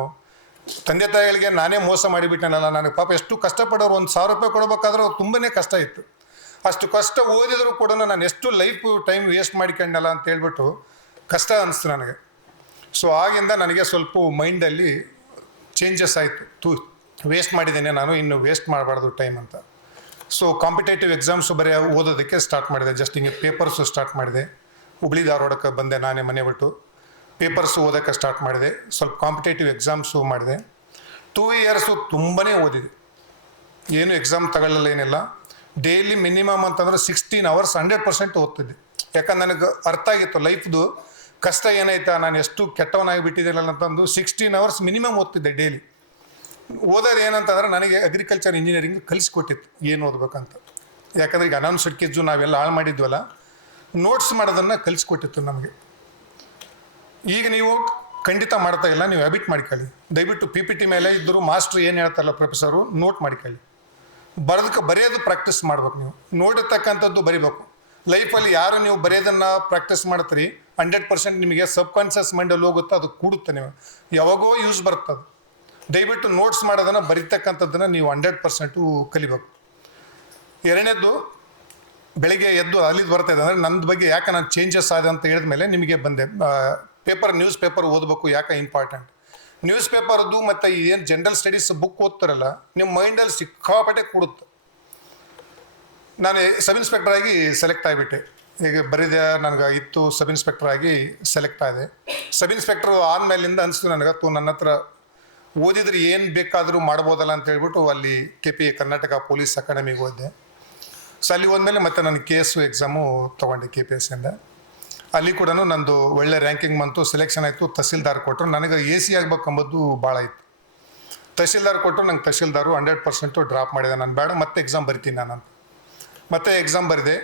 ತಂದೆ ತಾಯಿಗಳಿಗೆ ನಾನೇ ಮೋಸ ಮಾಡಿಬಿಟ್ಟೆನಲ್ಲ. ನನಗೆ ಪಾಪ ಎಷ್ಟು ಕಷ್ಟಪಡೋರು, 1000 ರೂಪಾಯಿ ಕೊಡ್ಬೇಕಾದ್ರೂ ತುಂಬಾ ಕಷ್ಟ ಇತ್ತು. ಅಷ್ಟು ಕಷ್ಟ ಓದಿದ್ರು ಕೂಡ ನಾನು ಎಷ್ಟು ಲೈಫ್ ಟೈಮ್ ವೇಸ್ಟ್ ಮಾಡ್ಕೊಂಡಲ್ಲ ಅಂತ ಹೇಳ್ಬಿಟ್ಟು ಕಷ್ಟ ಅನಿಸ್ತು ನನಗೆ. ಸೊ ಆಗಿಂದ ನನಗೆ ಸ್ವಲ್ಪ ಮೈಂಡಲ್ಲಿ ಚೇಂಜಸ್ ಆಯಿತು. ವೇಸ್ಟ್ ಮಾಡಿದ್ದೇನೆ ನಾನು, ಇನ್ನು ವೇಸ್ಟ್ ಮಾಡಬಾರ್ದು ಟೈಮ್ ಅಂತ. ಸೊ ಕಾಂಪಿಟೇಟಿವ್ ಎಕ್ಸಾಮ್ಸು ಓದೋದಕ್ಕೆ ಸ್ಟಾರ್ಟ್ ಮಾಡಿದೆ. ಜಸ್ಟ್ ಹಿಂಗೆ ಪೇಪರ್ಸು ಸ್ಟಾರ್ಟ್ ಮಾಡಿದೆ. ಹುಬ್ಳಿ ಧಾರವಾಡಕ್ಕೆ ಬಂದೆ, ನಾನೇ ಮನೆ ಬಿಟ್ಟು ಪೇಪರ್ಸು ಓದೋಕ್ಕೆ ಸ್ಟಾರ್ಟ್ ಮಾಡಿದೆ. ಸ್ವಲ್ಪ ಕಾಂಪಿಟೇಟಿವ್ ಎಕ್ಸಾಮ್ಸು ಮಾಡಿದೆ. 2 ಇಯರ್ಸು ತುಂಬಾ ಓದಿದೆ, ಏನು ಎಕ್ಸಾಮ್ ತಗೊಳ್ಳಲ್ಲ ಏನಿಲ್ಲ. ಡೈಲಿ ಮಿನಿಮಮ್ ಅಂತಂದ್ರೆ 16 ಅವರ್ಸ್ 100% ಓದ್ತಿದ್ದೆ. ಯಾಕಂದ್ರೆ ನನಗೆ ಅರ್ಥ ಆಗಿತ್ತು ಲೈಫ್ದು ಕಷ್ಟ ಏನೈತಾ, ನಾನು ಎಷ್ಟು ಕೆಟ್ಟವನಾಗಿಬಿಟ್ಟಿದ್ದಿಲ್ಲ ಅಂತಂದು 16 ಅವರ್ಸ್ ಮಿನಿಮಮ್ ಓದ್ತಿದ್ದೆ ಡೈಲಿ. ಓದೋದು ಏನಂತಂದ್ರೆ ನನಗೆ ಅಗ್ರಿಕಲ್ಚರ್ ಇಂಜಿನಿಯರಿಂಗ್ ಕಲಿಸ್ಕೊಟ್ಟಿತ್ತು ಏನು ಓದ್ಬೇಕಂತ. ಯಾಕಂದ್ರೆ ಈಗ ಅನೌನ್ಸ್ಡ್ ಕಿಡ್ಸು ನಾವೆಲ್ಲ ಹಾಳು ಮಾಡಿದ್ವಲ್ಲ, ನೋಟ್ಸ್ ಮಾಡೋದನ್ನು ಕಲಿಸ್ಕೊಟ್ಟಿತ್ತು ನಮಗೆ. ಈಗ ನೀವು ಖಂಡಿತ ಮಾಡ್ತಾ ಇಲ್ಲ, ನೀವು ಹ್ಯಾಬಿಟ್ ಮಾಡ್ಕೊಳ್ಳಿ. ದಯವಿಟ್ಟು PPT ಮೇಲೆ ಇದ್ದರೂ ಮಾಸ್ಟ್ರು ಏನು ಹೇಳ್ತಾರಲ್ಲ ಪ್ರೊಫೆಸರು ನೋಟ್ ಮಾಡ್ಕೊಳ್ಳಿ. ಬರೆಯೋದು ಪ್ರಾಕ್ಟೀಸ್ ಮಾಡ್ಬೇಕು. ನೀವು ನೋಡಿರ್ತಕ್ಕಂಥದ್ದು ಬರಿಬೇಕು. ಲೈಫಲ್ಲಿ ಯಾರು ನೀವು ಬರೆಯೋದನ್ನು ಪ್ರಾಕ್ಟೀಸ್ ಮಾಡ್ತೀರಿ 100% ನಿಮಗೆ ಸಬ್ಕಾನ್ಷಿಯಸ್ ಮೈಂಡಲ್ಲಿ ಹೋಗುತ್ತೆ, ಅದು ಕೂಡುತ್ತೆ. ನೀವು ಯಾವಾಗೋ ಯೂಸ್ ಬರ್ತದೆ. ದಯವಿಟ್ಟು ನೋಟ್ಸ್ ಮಾಡೋದನ್ನು ಬರೀತಕ್ಕಂಥದ್ದನ್ನು ನೀವು 100% ಕಲಿಬೇಕು. ಎರಡನೇದ್ದು, ಬೆಳಿಗ್ಗೆ ಎದ್ದು ಅಲ್ಲಿದ್ದು ಬರ್ತಾಯಿದೆ ಅಂದರೆ ನನ್ನ ಬಗ್ಗೆ ಯಾಕೆ ನಾನು ಚೇಂಜಸ್ ಆದ ಅಂತ ಹೇಳಿದ್ಮೇಲೆ ನಿಮಗೆ ಬಂದೆ. ನ್ಯೂಸ್ ಪೇಪರ್ ಓದಬೇಕು. ಯಾಕೆ ಇಂಪಾರ್ಟೆಂಟ್? ನ್ಯೂಸ್ ಪೇಪರ್ದು ಮತ್ತು ಏನು ಜನರಲ್ ಸ್ಟಡೀಸ್ ಬುಕ್ ಓದ್ತಾರಲ್ಲ, ನಿಮ್ಮ ಮೈಂಡಲ್ಲಿ ಸಿಕ್ಕಾಪಟ್ಟೆ ಕೂಡುತ್ತೆ. ನಾನು ಸಬ್ ಇನ್ಸ್ಪೆಕ್ಟರ್ ಆಗಿ ಸೆಲೆಕ್ಟ್ ಆಗಿಬಿಟ್ಟೆ. ಈಗ ಬರೀದೆ ನನಗೆ ಇತ್ತು, ಸಬ್ ಇನ್ಸ್ಪೆಕ್ಟರ್ ಆಗಿ ಸೆಲೆಕ್ಟ್ ಆದೆ. ಸಬ್ ಇನ್ಸ್ಪೆಕ್ಟ್ರು ಆದಮೇಲಿಂದ ಅನಿಸ್ತು ನನಗೆ, ನನ್ನ ಹತ್ರ ಓದಿದ್ರೆ ಏನು ಬೇಕಾದರೂ ಮಾಡ್ಬೋದಲ್ಲ ಅಂತ ಹೇಳ್ಬಿಟ್ಟು ಅಲ್ಲಿ KPA ಕರ್ನಾಟಕ ಪೊಲೀಸ್ ಅಕಾಡೆಮಿಗೆ ಹೋದೆ. ಸೊ ಅಲ್ಲಿ ಹೋದ್ಮೇಲೆ ಮತ್ತೆ ನಾನು KS ಎಕ್ಸಾಮು ತೊಗೊಂಡೆ KPSಸಿಂದ. ಅಲ್ಲಿ ಕೂಡ ನಂದು ಒಳ್ಳೆ ರ್ಯಾಂಕಿಂಗ್ ಬಂತು, ಸೆಲೆಕ್ಷನ್ ಆಯಿತು. ತಹಸೀಲ್ದಾರ್ ಕೊಟ್ಟರು. ನನಗೆ AC ಆಗಬೇಕಂಬುದು ಭಾಳ ಇತ್ತು. ತಹಸೀಲ್ದಾರ್ ಕೊಟ್ಟರು. ನಂಗೆ ತಹಸೀಲ್ದಾರು 100% ಡ್ರಾಪ್ ಮಾಡಿದೆ. ನಾನು ಬೇಡ, ಮತ್ತೆ ಎಕ್ಸಾಮ್ ಬರಿತೀನಿ ನಾನು. ಮತ್ತೆ ಎಕ್ಸಾಮ್ ಬರೆದೆ.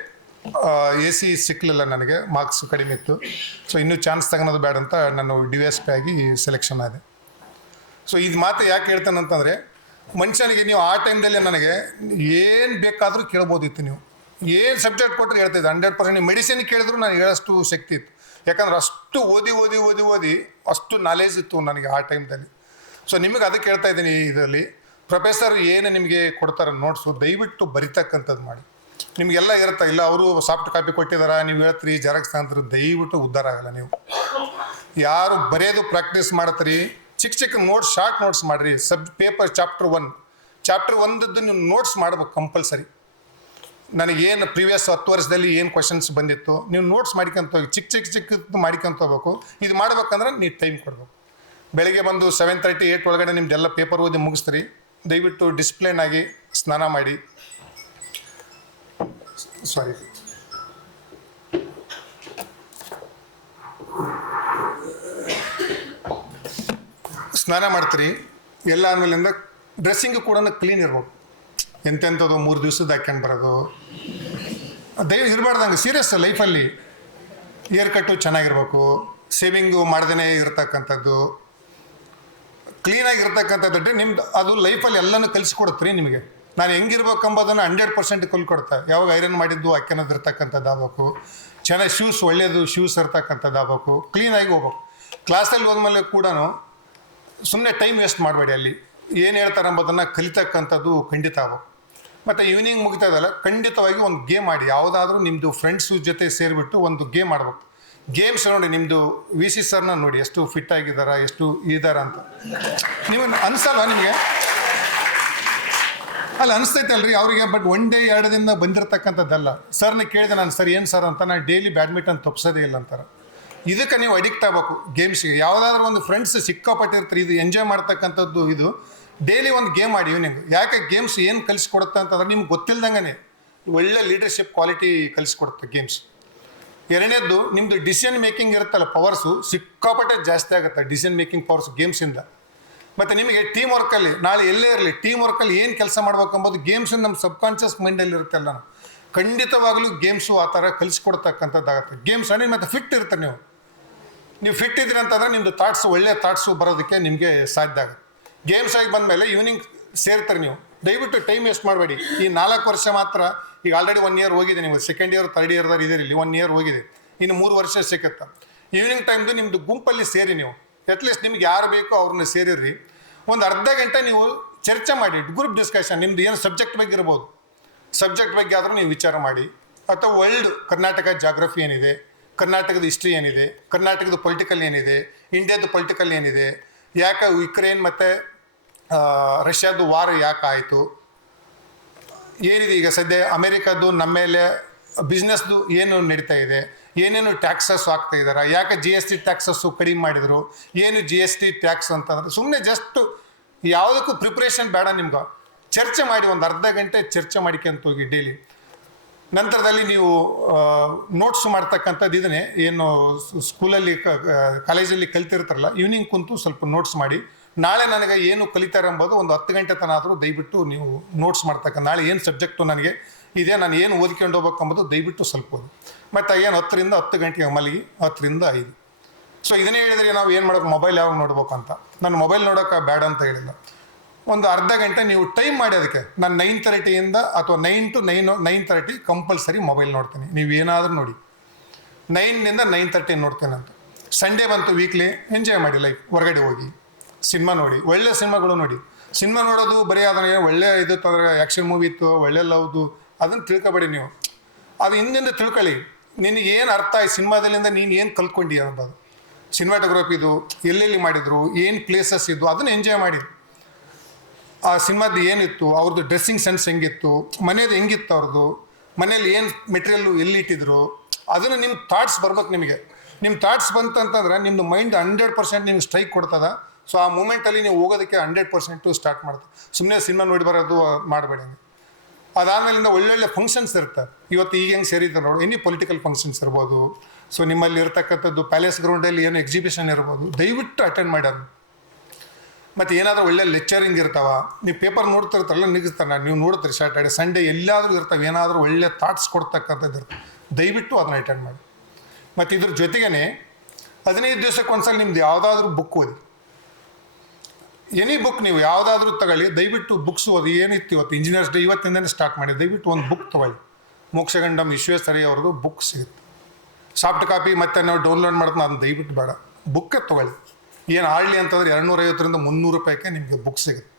AC ಸಿಕ್ಕಲಿಲ್ಲ ನನಗೆ, ಮಾರ್ಕ್ಸ್ ಕಡಿಮೆ ಇತ್ತು. ಸೊ ಇನ್ನೂ ಚಾನ್ಸ್ ತಗೊಳೋದು ಬೇಡ ಅಂತ ನಾನು DSP ಆಗಿ ಸೆಲೆಕ್ಷನ್ ಆದೆ. ಸೊ ಇದು ಮಾತು ಯಾಕೆ ಹೇಳ್ತೇನೆ ಅಂತಂದರೆ, ಮನುಷ್ಯನಿಗೆ ನೀವು ಆ ಟೈಮ್ದಲ್ಲಿ ನನಗೆ ಏನು ಬೇಕಾದರೂ ಕೇಳ್ಬೋದಿತ್ತು. ನೀವು ಏನು ಸಬ್ಜೆಕ್ಟ್ ಕೊಟ್ಟರೆ ಹೇಳ್ತಾಯಿದ್ದೆ 100%. ನೀವು ಮೆಡಿಸಿನ್ ಕೇಳಿದ್ರು ನಾನು ಹೇಳೋಷ್ಟು ಶಕ್ತಿ ಇತ್ತು. ಯಾಕಂದ್ರೆ ಅಷ್ಟು ಓದಿ ಅಷ್ಟು ನಾಲೆಜ್ ಇತ್ತು ನನಗೆ ಆ ಟೈಮ್ದಲ್ಲಿ. ಸೊ ನಿಮಗೆ ಅದಕ್ಕೆ ಹೇಳ್ತಾ ಇದ್ದೀನಿ, ಇದರಲ್ಲಿ ಪ್ರೊಫೆಸರ್ ಏನು ನಿಮಗೆ ಕೊಡ್ತಾರೆ ನೋಟ್ಸು, ದಯವಿಟ್ಟು ಬರಿತಕ್ಕಂಥದ್ದು ಮಾಡಿ. ನಿಮಗೆಲ್ಲ ಇರುತ್ತೆ, ಇಲ್ಲ ಅವರು ಸಾಫ್ಟ್ ಕಾಪಿ ಕೊಟ್ಟಿದ್ದಾರೆ, ನೀವು ಹೇಳ್ತೀರಿ ಜೆರಾಕ್ಸ್ ತಂದ್ರೆ ದಯವಿಟ್ಟು ಉದ್ಧಾರ ಆಗಲ್ಲ. ನೀವು ಯಾರು ಬರೆಯೋದು ಪ್ರಾಕ್ಟೀಸ್ ಮಾಡ್ತೀರಿ, ಚಿಕ್ಕ ನೋಟ್ಸ್, ಶಾರ್ಟ್ ನೋಟ್ಸ್ ಮಾಡಿರಿ. ಪೇಪರ್ ಚಾಪ್ಟರ್ 1 ನೀವು ನೋಟ್ಸ್ ಮಾಡ್ಬೇಕು ಕಂಪಲ್ಸರಿ. ನನಗೇನು ಪ್ರೀವಿಯಸ್ 10 ವರ್ಷದಲ್ಲಿ ಏನು ಕ್ವಶನ್ಸ್ ಬಂದಿತ್ತು ನೀವು ನೋಟ್ಸ್ ಮಾಡ್ಕೊಂತ ಹೋಗಿ, ಚಿಕ್ಕದು ಮಾಡ್ಕೊಂತ ಹೋಗ್ಬೇಕು. ಇದು ಮಾಡ್ಬೇಕಂದ್ರೆ ನೀವು ಟೈಮ್ ಕೊಡಬೇಕು. ಬೆಳಗ್ಗೆ ಬಂದು 7:30, 8 ಒಳಗಡೆ ನಿಮ್ದೆಲ್ಲ ಪೇಪರ್ ಓದಿ ಮುಗಿಸ್ತೀರಿ. ದಯವಿಟ್ಟು ಡಿಸಿಪ್ಲಿನ್ ಆಗಿ ಸ್ನಾನ ಮಾಡಿ, ಸ್ನಾನ ಮಾಡ್ತೀರಿ. ಎಲ್ಲ ಆದಮೇಲಿಂದ ಡ್ರೆಸ್ಸಿಂಗು ಕೂಡ ಕ್ಲೀನ್ ಇರ್ಬೇಕು. ಎಂತೆಂಥದ್ದು 3 ದಿವಸದ ಹಾಕ್ಯಂಡು ಬರೋದು ಇರಬಾರ್ದಂಗೆ. ಸೀರಿಯಸ್ ಲೈಫಲ್ಲಿ ಏರ್ ಕಟ್ಟು ಚೆನ್ನಾಗಿರ್ಬೇಕು, ಸೇವಿಂಗು ಮಾಡ್ದೇ ಇರ್ತಕ್ಕಂಥದ್ದು, ಕ್ಲೀನಾಗಿರ್ತಕ್ಕಂಥದ್ದು ನಿಮ್ದು ಅದು ಲೈಫಲ್ಲಿ ಎಲ್ಲನೂ ಕಲಿಸ್ಕೊಡುತ್ತೀರಿ ನಿಮಗೆ. ನಾನು ಹೆಂಗಿರ್ಬೇಕಂಬೋದನ್ನು 100% ಕಲ್ಕೊಡ್ತಾ. ಯಾವಾಗ ಐರನ್ ಮಾಡಿದ್ದು ಹಾಕ್ಯನದು ಇರ್ತಕ್ಕಂಥದ್ದು ಆಗ್ಬೇಕು, ಚೆನ್ನಾಗಿ ಶೂಸ್, ಒಳ್ಳೆಯದು ಶೂಸ್ ಇರ್ತಕ್ಕಂಥದ್ದು ಆಗ್ಬೇಕು, ಕ್ಲೀನಾಗಿ ಹೋಗ್ಬೇಕು. ಕ್ಲಾಸಲ್ಲಿ ಹೋದ್ಮೇಲೆ ಕೂಡ ಸುಮ್ಮನೆ ಟೈಮ್ ವೇಸ್ಟ್ ಮಾಡಬೇಡಿ. ಅಲ್ಲಿ ಏನು ಹೇಳ್ತಾರೆ ಅಂಬೋದನ್ನು ಕಲಿತಕ್ಕಂಥದ್ದು ಖಂಡಿತ ಆಗ್ಬೇಕು. ಮತ್ತು ಈವ್ನಿಂಗ್ ಮುಗಿತಾ ಇದಲ್ಲ, ಖಂಡಿತವಾಗಿ ಒಂದು ಗೇಮ್ ಆಡಿ. ಯಾವುದಾದ್ರೂ ನಿಮ್ಮದು ಫ್ರೆಂಡ್ಸು ಜೊತೆ ಸೇರಿಬಿಟ್ಟು ಒಂದು ಗೇಮ್ ಆಡ್ಬೇಕು. ಗೇಮ್ಸ್ ನೋಡಿ, ನಿಮ್ಮದು VC ಸರ್ನ ನೋಡಿ ಎಷ್ಟು ಫಿಟ್ ಆಗಿದ್ದಾರಾ, ಎಷ್ಟು ಇದ್ದಾರಾ ಅಂತ ನೀವು ಅನಿಸಲ್ಲ ನಿಮಗೆ? ಅಲ್ಲಿ ಅನಿಸ್ತೈತೆ ಅಲ್ರಿ ಅವರಿಗೆ. ಬಟ್ 1 ಡೇ 2 ದಿನ ಬಂದಿರತಕ್ಕಂಥದ್ದಲ್ಲ. ಸರ್ನ ಕೇಳಿದೆ ನಾನು, ಸರ್ ಏನು ಸರ್ ಅಂತ, ನಾನು ಡೈಲಿ ಬ್ಯಾಡ್ಮಿಂಟನ್ ತಪ್ಪಿಸೋದೇ ಇಲ್ಲ ಅಂತಾರೆ. ಇದಕ್ಕೆ ನೀವು ಅಡಿಕ್ಟ್ ಆಗಬೇಕು ಗೇಮ್ಸಿಗೆ. ಯಾವುದಾದ್ರೂ ಒಂದು ಫ್ರೆಂಡ್ಸ್ ಸಿಕ್ಕಾಪಟ್ಟಿರ್ತಾರೆ, ಇದು ಎಂಜಾಯ್ ಮಾಡ್ತಕ್ಕಂಥದ್ದು. ಇದು ಡೈಲಿ ಒಂದು ಗೇಮ್ ಆಡಿ ಈವ್ನಿಂಗ್. ಯಾಕೆ ಗೇಮ್ಸ್ ಏನು ಕಲಿಸ್ಕೊಡುತ್ತೆ ಅಂತಂದ್ರೆ, ನಿಮ್ಗೆ ಗೊತ್ತಿಲ್ದಂಗೆ ಒಳ್ಳೆ ಲೀಡರ್ಶಿಪ್ ಕ್ವಾಲಿಟಿ ಕಲಿಸ್ಕೊಡುತ್ತೆ ಗೇಮ್ಸ್. ಎರಡನೇದ್ದು, ನಿಮ್ಮದು ಡಿಸಿಷನ್ ಮೇಕಿಂಗ್ ಇರುತ್ತಲ್ಲ, ಪವರ್ಸು ಸಿಕ್ಕಾಪಟ್ಟೆ ಜಾಸ್ತಿ ಆಗುತ್ತೆ ಡಿಸಿಷನ್ ಮೇಕಿಂಗ್ ಪವರ್ಸ್ ಗೇಮ್ಸಿಂದ. ಮತ್ತು ನಿಮಗೆ ಟೀಮ್ ವರ್ಕಲ್ಲಿ, ನಾಳೆ ಎಲ್ಲೇ ಇರಲಿ ಟೀಮ್ ವರ್ಕಲ್ಲಿ ಏನು ಕೆಲಸ ಮಾಡ್ಬೇಕಂಬೋದು ಗೇಮ್ಸಿಂದ ನಮ್ಮ ಸಬ್ಕಾನ್ಷಿಯಸ್ ಮೈಂಡಲ್ಲಿ ಇರುತ್ತಲ್ಲ. ನಾನು ಖಂಡಿತವಾಗಲೂ ಗೇಮ್ಸು ಆ ಥರ ಕಲಿಸ್ಕೊಡ್ತಕ್ಕಂಥದ್ದಾಗುತ್ತೆ. ಗೇಮ್ಸ್ ಅಂದರೆ ಮತ್ತು ಫಿಟ್ ಇರ್ತಾರೆ. ನೀವು ಫಿಟ್ ಇದ್ದೀರಿ ಅಂತಂದರೆ ನಿಮ್ಮದು ಥಾಟ್ಸು, ಒಳ್ಳೆಯ ಥಾಟ್ಸು ಬರೋದಕ್ಕೆ ನಿಮಗೆ ಸಾಧ್ಯ ಆಗುತ್ತೆ. ಗೇಮ್ಸ್ ಆಗಿ ಬಂದಮೇಲೆ ಈವ್ನಿಂಗ್ ಸೇರ್ತಾರೆ. ನೀವು ದಯವಿಟ್ಟು ಟೈಮ್ ವೇಸ್ಟ್ ಮಾಡಬೇಡಿ. ಈ 4 ವರ್ಷ ಮಾತ್ರ, ಈಗ ಆಲ್ರೆಡಿ 1 ಇಯರ್ ಹೋಗಿದೆ, ನೀವು 2nd ಇಯರ್ 3rd ಇಯರ್ದಾಗ ಇದ್ದೀರಿ, ಇಲ್ಲಿ 1 ಇಯರ್ ಹೋಗಿದೆ, ಇನ್ನು 3 ವರ್ಷ ಸಿಕ್ಕುತ್ತೆ. ಈವ್ನಿಂಗ್ ಟೈಮ್ದು ನಿಮ್ಮದು ಗುಂಪಲ್ಲಿ ಸೇರಿ, ನೀವು ಅಟ್ಲೀಸ್ಟ್ ನಿಮ್ಗೆ ಯಾರು ಬೇಕೋ ಅವ್ರನ್ನ ಸೇರಿರಿ. ಒಂದು ಅರ್ಧ ಗಂಟೆ ನೀವು ಚರ್ಚೆ ಮಾಡಿ, ಗ್ರೂಪ್ ಡಿಸ್ಕಷನ್. ನಿಮ್ದು ಏನು ಸಬ್ಜೆಕ್ಟ್ ಬಗ್ಗೆ ಇರ್ಬೋದು, ಸಬ್ಜೆಕ್ಟ್ ಬಗ್ಗೆ ಆದರೂ ನೀವು ವಿಚಾರ ಮಾಡಿ. ಅಥವಾ ವರ್ಲ್ಡ್, ಕರ್ನಾಟಕ ಜಾಗ್ರಫಿ ಏನಿದೆ, ಕರ್ನಾಟಕದ ಹಿಸ್ಟ್ರಿ ಏನಿದೆ, ಕರ್ನಾಟಕದ ಪೊಲಿಟಿಕಲ್ ಏನಿದೆ, ಇಂಡಿಯಾದ ಪೊಲಿಟಿಕಲ್ ಏನಿದೆ, ಯಾಕೆ ಯುಕ್ರೇನ್ ಮತ್ತು ರಷ್ಯಾದು ವಾರ್ ಯಾಕೆ ಆಯಿತು, ಏನಿದೆ ಈಗ ಸದ್ಯ ಅಮೇರಿಕಾದ್ದು ನಮ್ಮ ಮೇಲೆ ಬಿಸ್ನೆಸ್ದು ಏನು ನಡೀತಾ ಇದೆ, ಏನೇನು ಟ್ಯಾಕ್ಸಸ್ ಆಗ್ತಾ ಇದ್ದಾರೆ, ಯಾಕೆ GST ಟ್ಯಾಕ್ಸಸ್ಸು ಕಡಿಮೆ ಮಾಡಿದರು, ಏನು GST ಟ್ಯಾಕ್ಸ್ ಅಂತಂದರೆ, ಸುಮ್ಮನೆ ಜಸ್ಟ್ ಯಾವುದಕ್ಕೂ ಪ್ರಿಪ್ರೇಷನ್ ಬೇಡ. ನಿಮ್ಗೆ ಚರ್ಚೆ ಮಾಡಿ, ಒಂದು ಅರ್ಧ ಗಂಟೆ ಚರ್ಚೆ ಮಾಡಿಕೊಂತ ಹೋಗಿ ಡೈಲಿ. ನಂತರದಲ್ಲಿ ನೀವು ನೋಟ್ಸ್ ಮಾಡ್ತಕ್ಕಂಥದ್ದು ಇದನ್ನೇ ಏನು ಸ್ಕೂಲಲ್ಲಿ ಕಾಲೇಜಲ್ಲಿ ಕಲಿತಿರ್ತಾರಲ್ಲ, ಈವ್ನಿಂಗ್ ಕುಂತು ಸ್ವಲ್ಪ ನೋಟ್ಸ್ ಮಾಡಿ. ನಾಳೆ ನನಗೆ ಏನು ಕಲಿತಾರೆ ಎಂಬುದು ಒಂದು 10 ಗಂಟೆ ತನಕ ಆದರೂ ದಯವಿಟ್ಟು ನೀವು ನೋಟ್ಸ್ ನಾಳೆ ಏನು ಸಬ್ಜೆಕ್ಟು ನನಗೆ ಇದೆ, ನಾನು ಏನು ಓದ್ಕೊಂಡು ಹೋಗ್ಬೇಕಂಬುದು ದಯವಿಟ್ಟು ಸ್ವಲ್ಪ ಓದಿ. ಮತ್ತು ಏನು 10ರಿಂದ 10 ಗಂಟೆಗೆ ಮಲಗಿ 10ರಿಂದ 5 ಸೊ ಇದನ್ನೇ ಹೇಳಿದರೆ ನಾವು ಏನು ಮಾಡೋದು, ಮೊಬೈಲ್ ಯಾವಾಗ ನೋಡ್ಬೇಕು ಅಂತ. ನಾನು ಮೊಬೈಲ್ ನೋಡೋಕೆ ಬೇಡ ಅಂತ ಹೇಳಿಲ್ಲ. ಒಂದು ಅರ್ಧ ಗಂಟೆ ನೀವು ಟೈಮ್ ಮಾಡಿ ಅದಕ್ಕೆ. ನಾನು 9:30 ಅಥವಾ 9 to 9:30 ಕಂಪಲ್ಸರಿ ಮೊಬೈಲ್ ನೋಡ್ತೀನಿ. ನೀವು ಏನಾದರೂ ನೋಡಿ, 9 to 9:30 ನೋಡ್ತೇನೆ ಅಂತ. ಸಂಡೇ ಬಂತು ವೀಕ್ಲಿ, ಎಂಜಾಯ್ ಮಾಡಿ ಲೈಫ್. ಹೊರಗಡೆ ಹೋಗಿ ಸಿನಿಮಾ ನೋಡಿ, ಒಳ್ಳೆ ಸಿನಿಮಾಗಳು ನೋಡಿ. ಸಿನಿಮಾ ನೋಡೋದು ಬರೀ ಅದನ್ನು ಒಳ್ಳೆ ಇದು ತಂದರೆ ಆ್ಯಕ್ಷನ್ ಮೂವಿ ಇತ್ತು, ಒಳ್ಳೆ ಲವ್ದು, ಅದನ್ನು ತಿಳ್ಕೊಬೇಡಿ ನೀವು. ಅದು ಹಿಂದಿಂದ ತಿಳ್ಕೊಳ್ಳಿ. ನಿನಗೆ ಏನು ಅರ್ಥ ಆಯ್ತು ಸಿನಿಮಾದಲ್ಲಿಂದ, ನೀನು ಏನು ಕಲ್ತ್ಕೊಂಡಿ ಅನ್ನೋದು. ಸಿನಿಮಾಟೋಗ್ರಫಿದು ಎಲ್ಲೆಲ್ಲಿ ಮಾಡಿದರು, ಏನು ಪ್ಲೇಸಸ್ ಇದ್ದು, ಅದನ್ನು ಎಂಜಾಯ್ ಮಾಡಿ. ಆ ಸಿನಿಮಾದ್ದು ಏನಿತ್ತು, ಅವ್ರದ್ದು ಡ್ರೆಸ್ಸಿಂಗ್ ಸೆನ್ಸ್ ಹೆಂಗಿತ್ತು, ಮನೇದು ಹೆಂಗಿತ್ತು, ಅವ್ರದ್ದು ಮನೇಲಿ ಏನು ಮೆಟೀರಿಯಲ್ಲು ಎಲ್ಲಿ ಇಟ್ಟಿದ್ರು, ಅದನ್ನು ನಿಮ್ಮ ಥಾಟ್ಸ್ ಬರ್ಬೇಕು ನಿಮಗೆ. ನಿಮ್ಮ ಥಾಟ್ಸ್ ಬಂತಂತಂದ್ರೆ ನಿಮ್ಮದು ಮೈಂಡ್ 100% ನಿಮ್ಗೆ ಸ್ಟ್ರೈಕ್ ಕೊಡ್ತದೆ. ಸೊ ಆ ಮೂಮೆಂಟಲ್ಲಿ ನೀವು ಹೋಗೋದಕ್ಕೆ 100% ಸ್ಟಾರ್ಟ್ ಮಾಡ್ತದೆ. ಸುಮ್ಮನೆ ಸಿನಿಮಾ ನೋಡಿ ಬರೋದು ಮಾಡಬೇಡಿ. ಅದಾದಮೇಲಿಂದ ಒಳ್ಳೊಳ್ಳೆ ಫಂಕ್ಷನ್ಸ್ ಇರ್ತಾರೆ. ಇವತ್ತು ಈಗ ಹೆಂಗೆ ಸೇರಿದ್ರು ನೋಡಿ, ಎನಿ ಪೊಲಿಟಿಕಲ್ ಫಂಕ್ಷನ್ಸ್ ಇರ್ಬೋದು. ಸೊ ನಿಮ್ಮಲ್ಲಿ ಇರ್ತಕ್ಕಂಥದ್ದು ಪ್ಯಾಲೇಸ್ ಗ್ರೌಂಡಲ್ಲಿ ಏನು ಎಕ್ಸಿಬಿಷನ್ ಇರ್ಬೋದು, ದಯವಿಟ್ಟು ಅಟೆಂಡ್ ಮಾಡಿ. ಅದು ಮತ್ತು ಏನಾದರೂ ಒಳ್ಳೆ ಲೆಕ್ಚರಿಂಗ್ ಇರ್ತಾವ, ನೀವು ಪೇಪರ್ ನೋಡ್ತಿರ್ತಾರಲ್ಲ, ನಿಗಿಸ್ತಾನೆ, ನೀವು ನೋಡ್ತೀರಿ ಸ್ಯಾಟರ್ಡೆ ಸಂಡೇ ಎಲ್ಲಾದರೂ ಇರ್ತಾವೆ, ಏನಾದರೂ ಒಳ್ಳೆ ಥಾಟ್ಸ್ ಕೊಡ್ತಕ್ಕಂಥದ್ದು ಇರ್ತದೆ, ದಯವಿಟ್ಟು ಅದನ್ನ ಅಟೆಂಡ್ ಮಾಡಿ. ಮತ್ತು ಇದ್ರ ಜೊತೆಗೇ 15 ದಿವಸಕ್ಕೆ ಒಂದ್ಸಲ ನಿಮ್ದು ಯಾವುದಾದ್ರೂ ಬುಕ್ ಓದಿ. ಎನಿ ಬುಕ್ ನೀವು ಯಾವುದಾದ್ರೂ ತಗೊಳ್ಳಿ, ದಯವಿಟ್ಟು ಬುಕ್ಸ್ ಓದಿ. ಏನಿತ್ತು ಇವತ್ತು ಇಂಜಿನಿಯರ್ಸ್ ಡೇ, ಇವತ್ತಿಂದನೇ ಸ್ಟಾರ್ಟ್ ಮಾಡಿ. ದಯವಿಟ್ಟು ಒಂದು ಬುಕ್ ತೊಗೊಳ್ಳಿ. ಮೋಕ್ಷಗಂಡಂ ವಿಶ್ವೇಶ್ವರಯ್ಯ ಅವ್ರದ್ದು ಬುಕ್ ಸಿಗುತ್ತೆ. ಸಾಫ್ಟ್ ಕಾಪಿ ಮತ್ತು ನಾವು ಡೌನ್ಲೋಡ್ ಮಾಡ್ತಾ ಅದನ್ನು ದಯವಿಟ್ಟು ಬೇಡ, ಬುಕ್ಕೇ ತೊಗೊಳ್ಳಿ. ಏನು ಆಡಲಿ ಅಂತಂದ್ರೆ 250 to 300 ರೂಪಾಯಿಗೆ ನಿಮಗೆ ಬುಕ್ ಸಿಗುತ್ತೆ.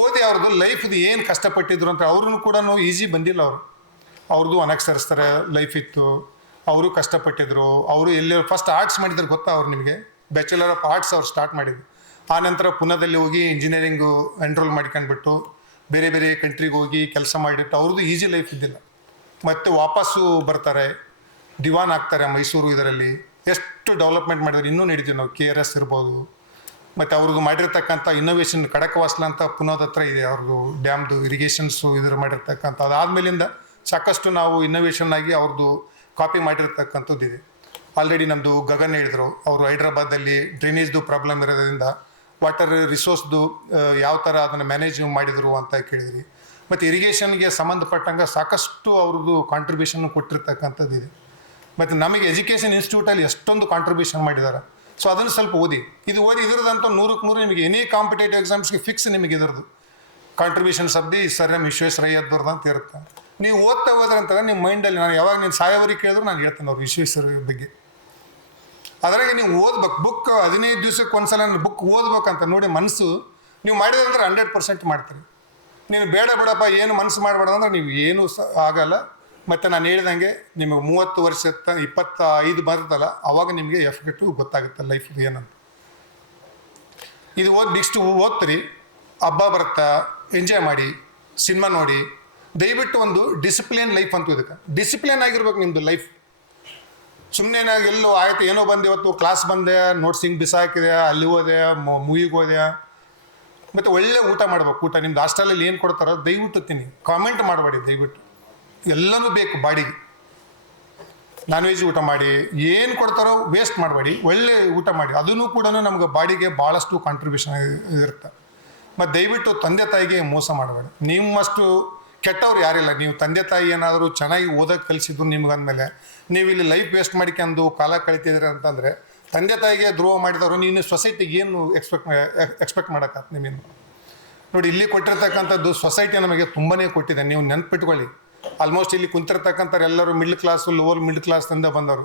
ಓದಿ ಅವ್ರದ್ದು ಲೈಫ್ದು ಏನು ಕಷ್ಟಪಟ್ಟಿದ್ರು ಅಂತ. ಅವ್ರೂ ಕೂಡ ಈಸಿ ಬಂದಿಲ್ಲ. ಅವ್ರದ್ದು ಅನಕ್ಷರಸ್ಥರ ಲೈಫ್ ಇತ್ತು, ಅವರು ಕಷ್ಟಪಟ್ಟಿದ್ರು. ಅವರು ಎಲ್ಲಿ ಫಸ್ಟ್ ಆರ್ಟ್ಸ್ ಮಾಡಿದ್ರು ಗೊತ್ತಾ ಅವ್ರು ನಿಮಗೆ, ಬ್ಯಾಚುಲರ್ ಆಫ್ ಆರ್ಟ್ಸ್ ಅವ್ರು ಸ್ಟಾರ್ಟ್ ಮಾಡಿದ್ರು. ಆನಂತರ ಪುನಾದಲ್ಲಿ ಹೋಗಿ ಇಂಜಿನಿಯರಿಂಗು ಎನ್ರೋಲ್ ಮಾಡ್ಕೊಂಡ್ಬಿಟ್ಟು ಬೇರೆ ಬೇರೆ ಕಂಟ್ರಿಗೆ ಹೋಗಿ ಕೆಲಸ ಮಾಡಿಬಿಟ್ಟು ಅವ್ರದ್ದು ಈಸಿ ಲೈಫ್ ಇದ್ದಿಲ್ಲ. ಮತ್ತು ವಾಪಸ್ಸು ಬರ್ತಾರೆ, ದಿವಾನ್ ಆಗ್ತಾರೆ ಮೈಸೂರು. ಇದರಲ್ಲಿ ಎಷ್ಟು ಡೆವಲಪ್ಮೆಂಟ್ ಮಾಡಿದ್ರೆ ಇನ್ನೂ ನಡೀತೀವಿ ನಾವು. KRS ಇರ್ಬೋದು. ಮತ್ತು ಅವ್ರದ್ದು ಮಾಡಿರ್ತಕ್ಕಂಥ ಇನ್ನೋವೇಷನ್ ಖಡಕವಾಸ್ಲ ಅಂತ ಪುನಾದ ಹತ್ರ ಇದೆ, ಅವ್ರದ್ದು ಡ್ಯಾಮ್ದು ಇರಿಗೇಷನ್ಸು ಇದ್ರ ಮಾಡಿರ್ತಕ್ಕಂಥ. ಅದಾದಮೇಲಿಂದ ಸಾಕಷ್ಟು ನಾವು ಇನ್ನೋವೇಷನ್ ಆಗಿ ಅವ್ರದ್ದು ಕಾಪಿ ಮಾಡಿರ್ತಕ್ಕಂಥದ್ದು ಇದೆ. ಆಲ್ರೆಡಿ ನಮ್ಮದು ಗಗನ್ ಹೇಳಿದರು, ಅವರು ಹೈದ್ರಾಬಾದಲ್ಲಿ ಡ್ರೈನೇಜ್ದು ಪ್ರಾಬ್ಲಮ್ ಇರೋದ್ರಿಂದ ವಾಟರ್ ರಿಸೋರ್ಸ್ದು ಯಾವ ಥರ ಅದನ್ನು ಮ್ಯಾನೇಜ್ ಮಾಡಿದರು ಅಂತ ಕೇಳಿದ್ರಿ. ಮತ್ತು ಇರಿಗೇಷನ್ಗೆ ಸಂಬಂಧಪಟ್ಟಂಗೆ ಸಾಕಷ್ಟು ಅವ್ರದ್ದು ಕಾಂಟ್ರಿಬ್ಯೂಷನ್ ಕೊಟ್ಟಿರ್ತಕ್ಕಂಥದ್ದು ಇದೆ. ಮತ್ತು ನಮಗೆ ಎಜುಕೇಷನ್ ಇನ್ಸ್ಟಿಟ್ಯೂಟಲ್ಲಿ ಎಷ್ಟೊಂದು ಕಾಂಟ್ರಿಬ್ಯೂಷನ್ ಮಾಡಿದ್ದಾರೆ. ಸೊ ಅದನ್ನು ಸ್ವಲ್ಪ ಓದಿ. ಇದು ಓದಿ ಇದ್ರದಂತೂ 100ಕ್ಕೆ 100 ನಿಮಗೆ ಎನಿ ಕಾಂಪಿಟೇಟಿವ್ ಎಕ್ಸಾಮ್ಸ್ಗೆ ಫಿಕ್ಸ್ ನಿಮಗೆ ಇದರದ್ದು contributions of the sir M ವಿಶ್ವೇಶ್ವರಯ್ಯದವ್ರದ್ದು ಅಂತ ಇರುತ್ತೆ. ನೀವು ಓದ್ತಾ ಹೋದ್ರಂತಂದ್ರೆ ನಿಮ್ಮ ಮೈಂಡಲ್ಲಿ, ನಾನು ಯಾವಾಗ ನೀನು ಸಾಯೋವರಿಗೆ ಕೇಳಿದ್ರು ನಾನು ಹೇಳ್ತೇನೆ ಅವ್ರು ವಿಶ್ವೇಶ್ವರಯ್ಯ ಬಗ್ಗೆ. ಅದರಾಗೆ ನೀವು ಓದ್ಬೇಕು. ಬುಕ್ 15 ದಿವಸಕ್ಕೆ ಒಂದ್ಸಲ ಬುಕ್ ಓದ್ಬೇಕಂತ ನೋಡಿ. ಮನಸ್ಸು ನೀವು ಮಾಡಿದಂದ್ರೆ 100% ಮಾಡ್ತೀರಿ. ನೀನು ಬೇಡ ಬಿಡಪ್ಪ ಏನು ಮನಸ್ಸು ಮಾಡಬೇಡ ಅಂದ್ರೆ ನೀವು ಏನೂ ಆಗಲ್ಲ. ಮತ್ತು ನಾನು ಹೇಳ್ದಂಗೆ ನಿಮಗೆ 30 ವರ್ಷ 25 ಬರುತ್ತಲ್ಲ, ಅವಾಗ ನಿಮಗೆ ಎಫೆಕ್ಟು ಗೊತ್ತಾಗುತ್ತೆ ಲೈಫ್ ಏನಂತ. ಇದು ನೆಕ್ಸ್ಟ್ ಓದ್ತೀರಿ, ಹಬ್ಬ ಬರುತ್ತಾ, ಎಂಜಾಯ್ ಮಾಡಿ, ಸಿನಿಮಾ ನೋಡಿ. ದಯವಿಟ್ಟು ಒಂದು ಡಿಸಿಪ್ಲಿನ್ ಲೈಫ್ ಅಂತ. ಇದಕ್ಕೆ ಡಿಸಿಪ್ಲಿನ್ ಆಗಿರ್ಬೇಕು ನಿಮ್ಮದು ಲೈಫ್. ಸುಮ್ಮನೆ ಎಲ್ಲೋ ಆಯ್ತು ಏನೋ ಬಂದು ಇವತ್ತು ಕ್ಲಾಸ್ ಬಂದೆ, ನೋಟ್ಸ್ ಹಿಂಗೆ ಬಿಸಾಕಿದೆ, ಅಲ್ಲಿ ಹೋದೆ, ಮೂವಿಗೆ ಹೋದೆ. ಮತ್ತು ಒಳ್ಳೆ ಊಟ ಮಾಡ್ಬೇಕು. ಊಟ ನಿಮ್ದು ಹಾಸ್ಟೆಲಲ್ಲಿ ಏನು ಕೊಡ್ತಾರೋ ದಯವಿಟ್ಟು ತಿನ್ನಿ. ಕಾಮೆಂಟ್ ಮಾಡಬೇಡಿ ದಯವಿಟ್ಟು. ಎಲ್ಲನೂ ಬೇಕು ಬಾಡಿಗೆ. ನಾನ್ ವೆಜ್ ಊಟ ಮಾಡಿ, ಏನು ಕೊಡ್ತಾರೋ ವೇಸ್ಟ್ ಮಾಡಬೇಡಿ. ಒಳ್ಳೆ ಊಟ ಮಾಡಿ. ಅದನ್ನು ಕೂಡ ನಮ್ಗೆ ಬಾಡಿಗೆ ಭಾಳಷ್ಟು ಕಾಂಟ್ರಿಬ್ಯೂಷನ್ ಇರುತ್ತೆ. ಮತ್ತು ದಯವಿಟ್ಟು ತಂದೆ ತಾಯಿಗೆ ಮೋಸ ಮಾಡಬೇಡಿ. ನಿಮ್ಮಷ್ಟು ಕೆಟ್ಟವ್ರು ಯಾರಿಲ್ಲ. ನೀವು ತಂದೆ ತಾಯಿ ಏನಾದರೂ ಚೆನ್ನಾಗಿ ಓದೋಕ್ಕೆ ಕಲಿಸಿದ್ರು ನಿಮ್ಗಂದಮೇಲೆ ನೀವು ಇಲ್ಲಿ ಲೈಫ್ ವೇಸ್ಟ್ ಮಾಡಿಕೊಂಡು ಕಾಲ ಕಳಿತಿದ್ರಿ ಅಂತಂದರೆ, ತಂದೆ ತಾಯಿಗೆ ದ್ರೋಹ ಮಾಡಿದವರು ನೀನು ಸೊಸೈಟಿಗೆ ಏನು ಎಕ್ಸ್ಪೆಕ್ಟ್ ಮಾಡೋಕ್ಕಾಗ್ತದೆ ನಿಮ್ಮಿಂದ. ನೋಡಿ, ಇಲ್ಲಿ ಕೊಟ್ಟಿರ್ತಕ್ಕಂಥದ್ದು ಸೊಸೈಟಿ ನಮಗೆ ತುಂಬಾ ಕೊಟ್ಟಿದೆ. ನೀವು ನೆನ್ಪಿಟ್ಕೊಳ್ಳಿ. ಆಲ್ಮೋಸ್ಟ್ ಇಲ್ಲಿ ಕುಂತಿರ್ತಕ್ಕಂಥವ್ರು ಎಲ್ಲರೂ ಮಿಡ್ಲ್ ಕ್ಲಾಸು, ಲೋವರ್ ಮಿಡ್ಲ್ ಕ್ಲಾಸ್ನಿಂದ ಬಂದವರು.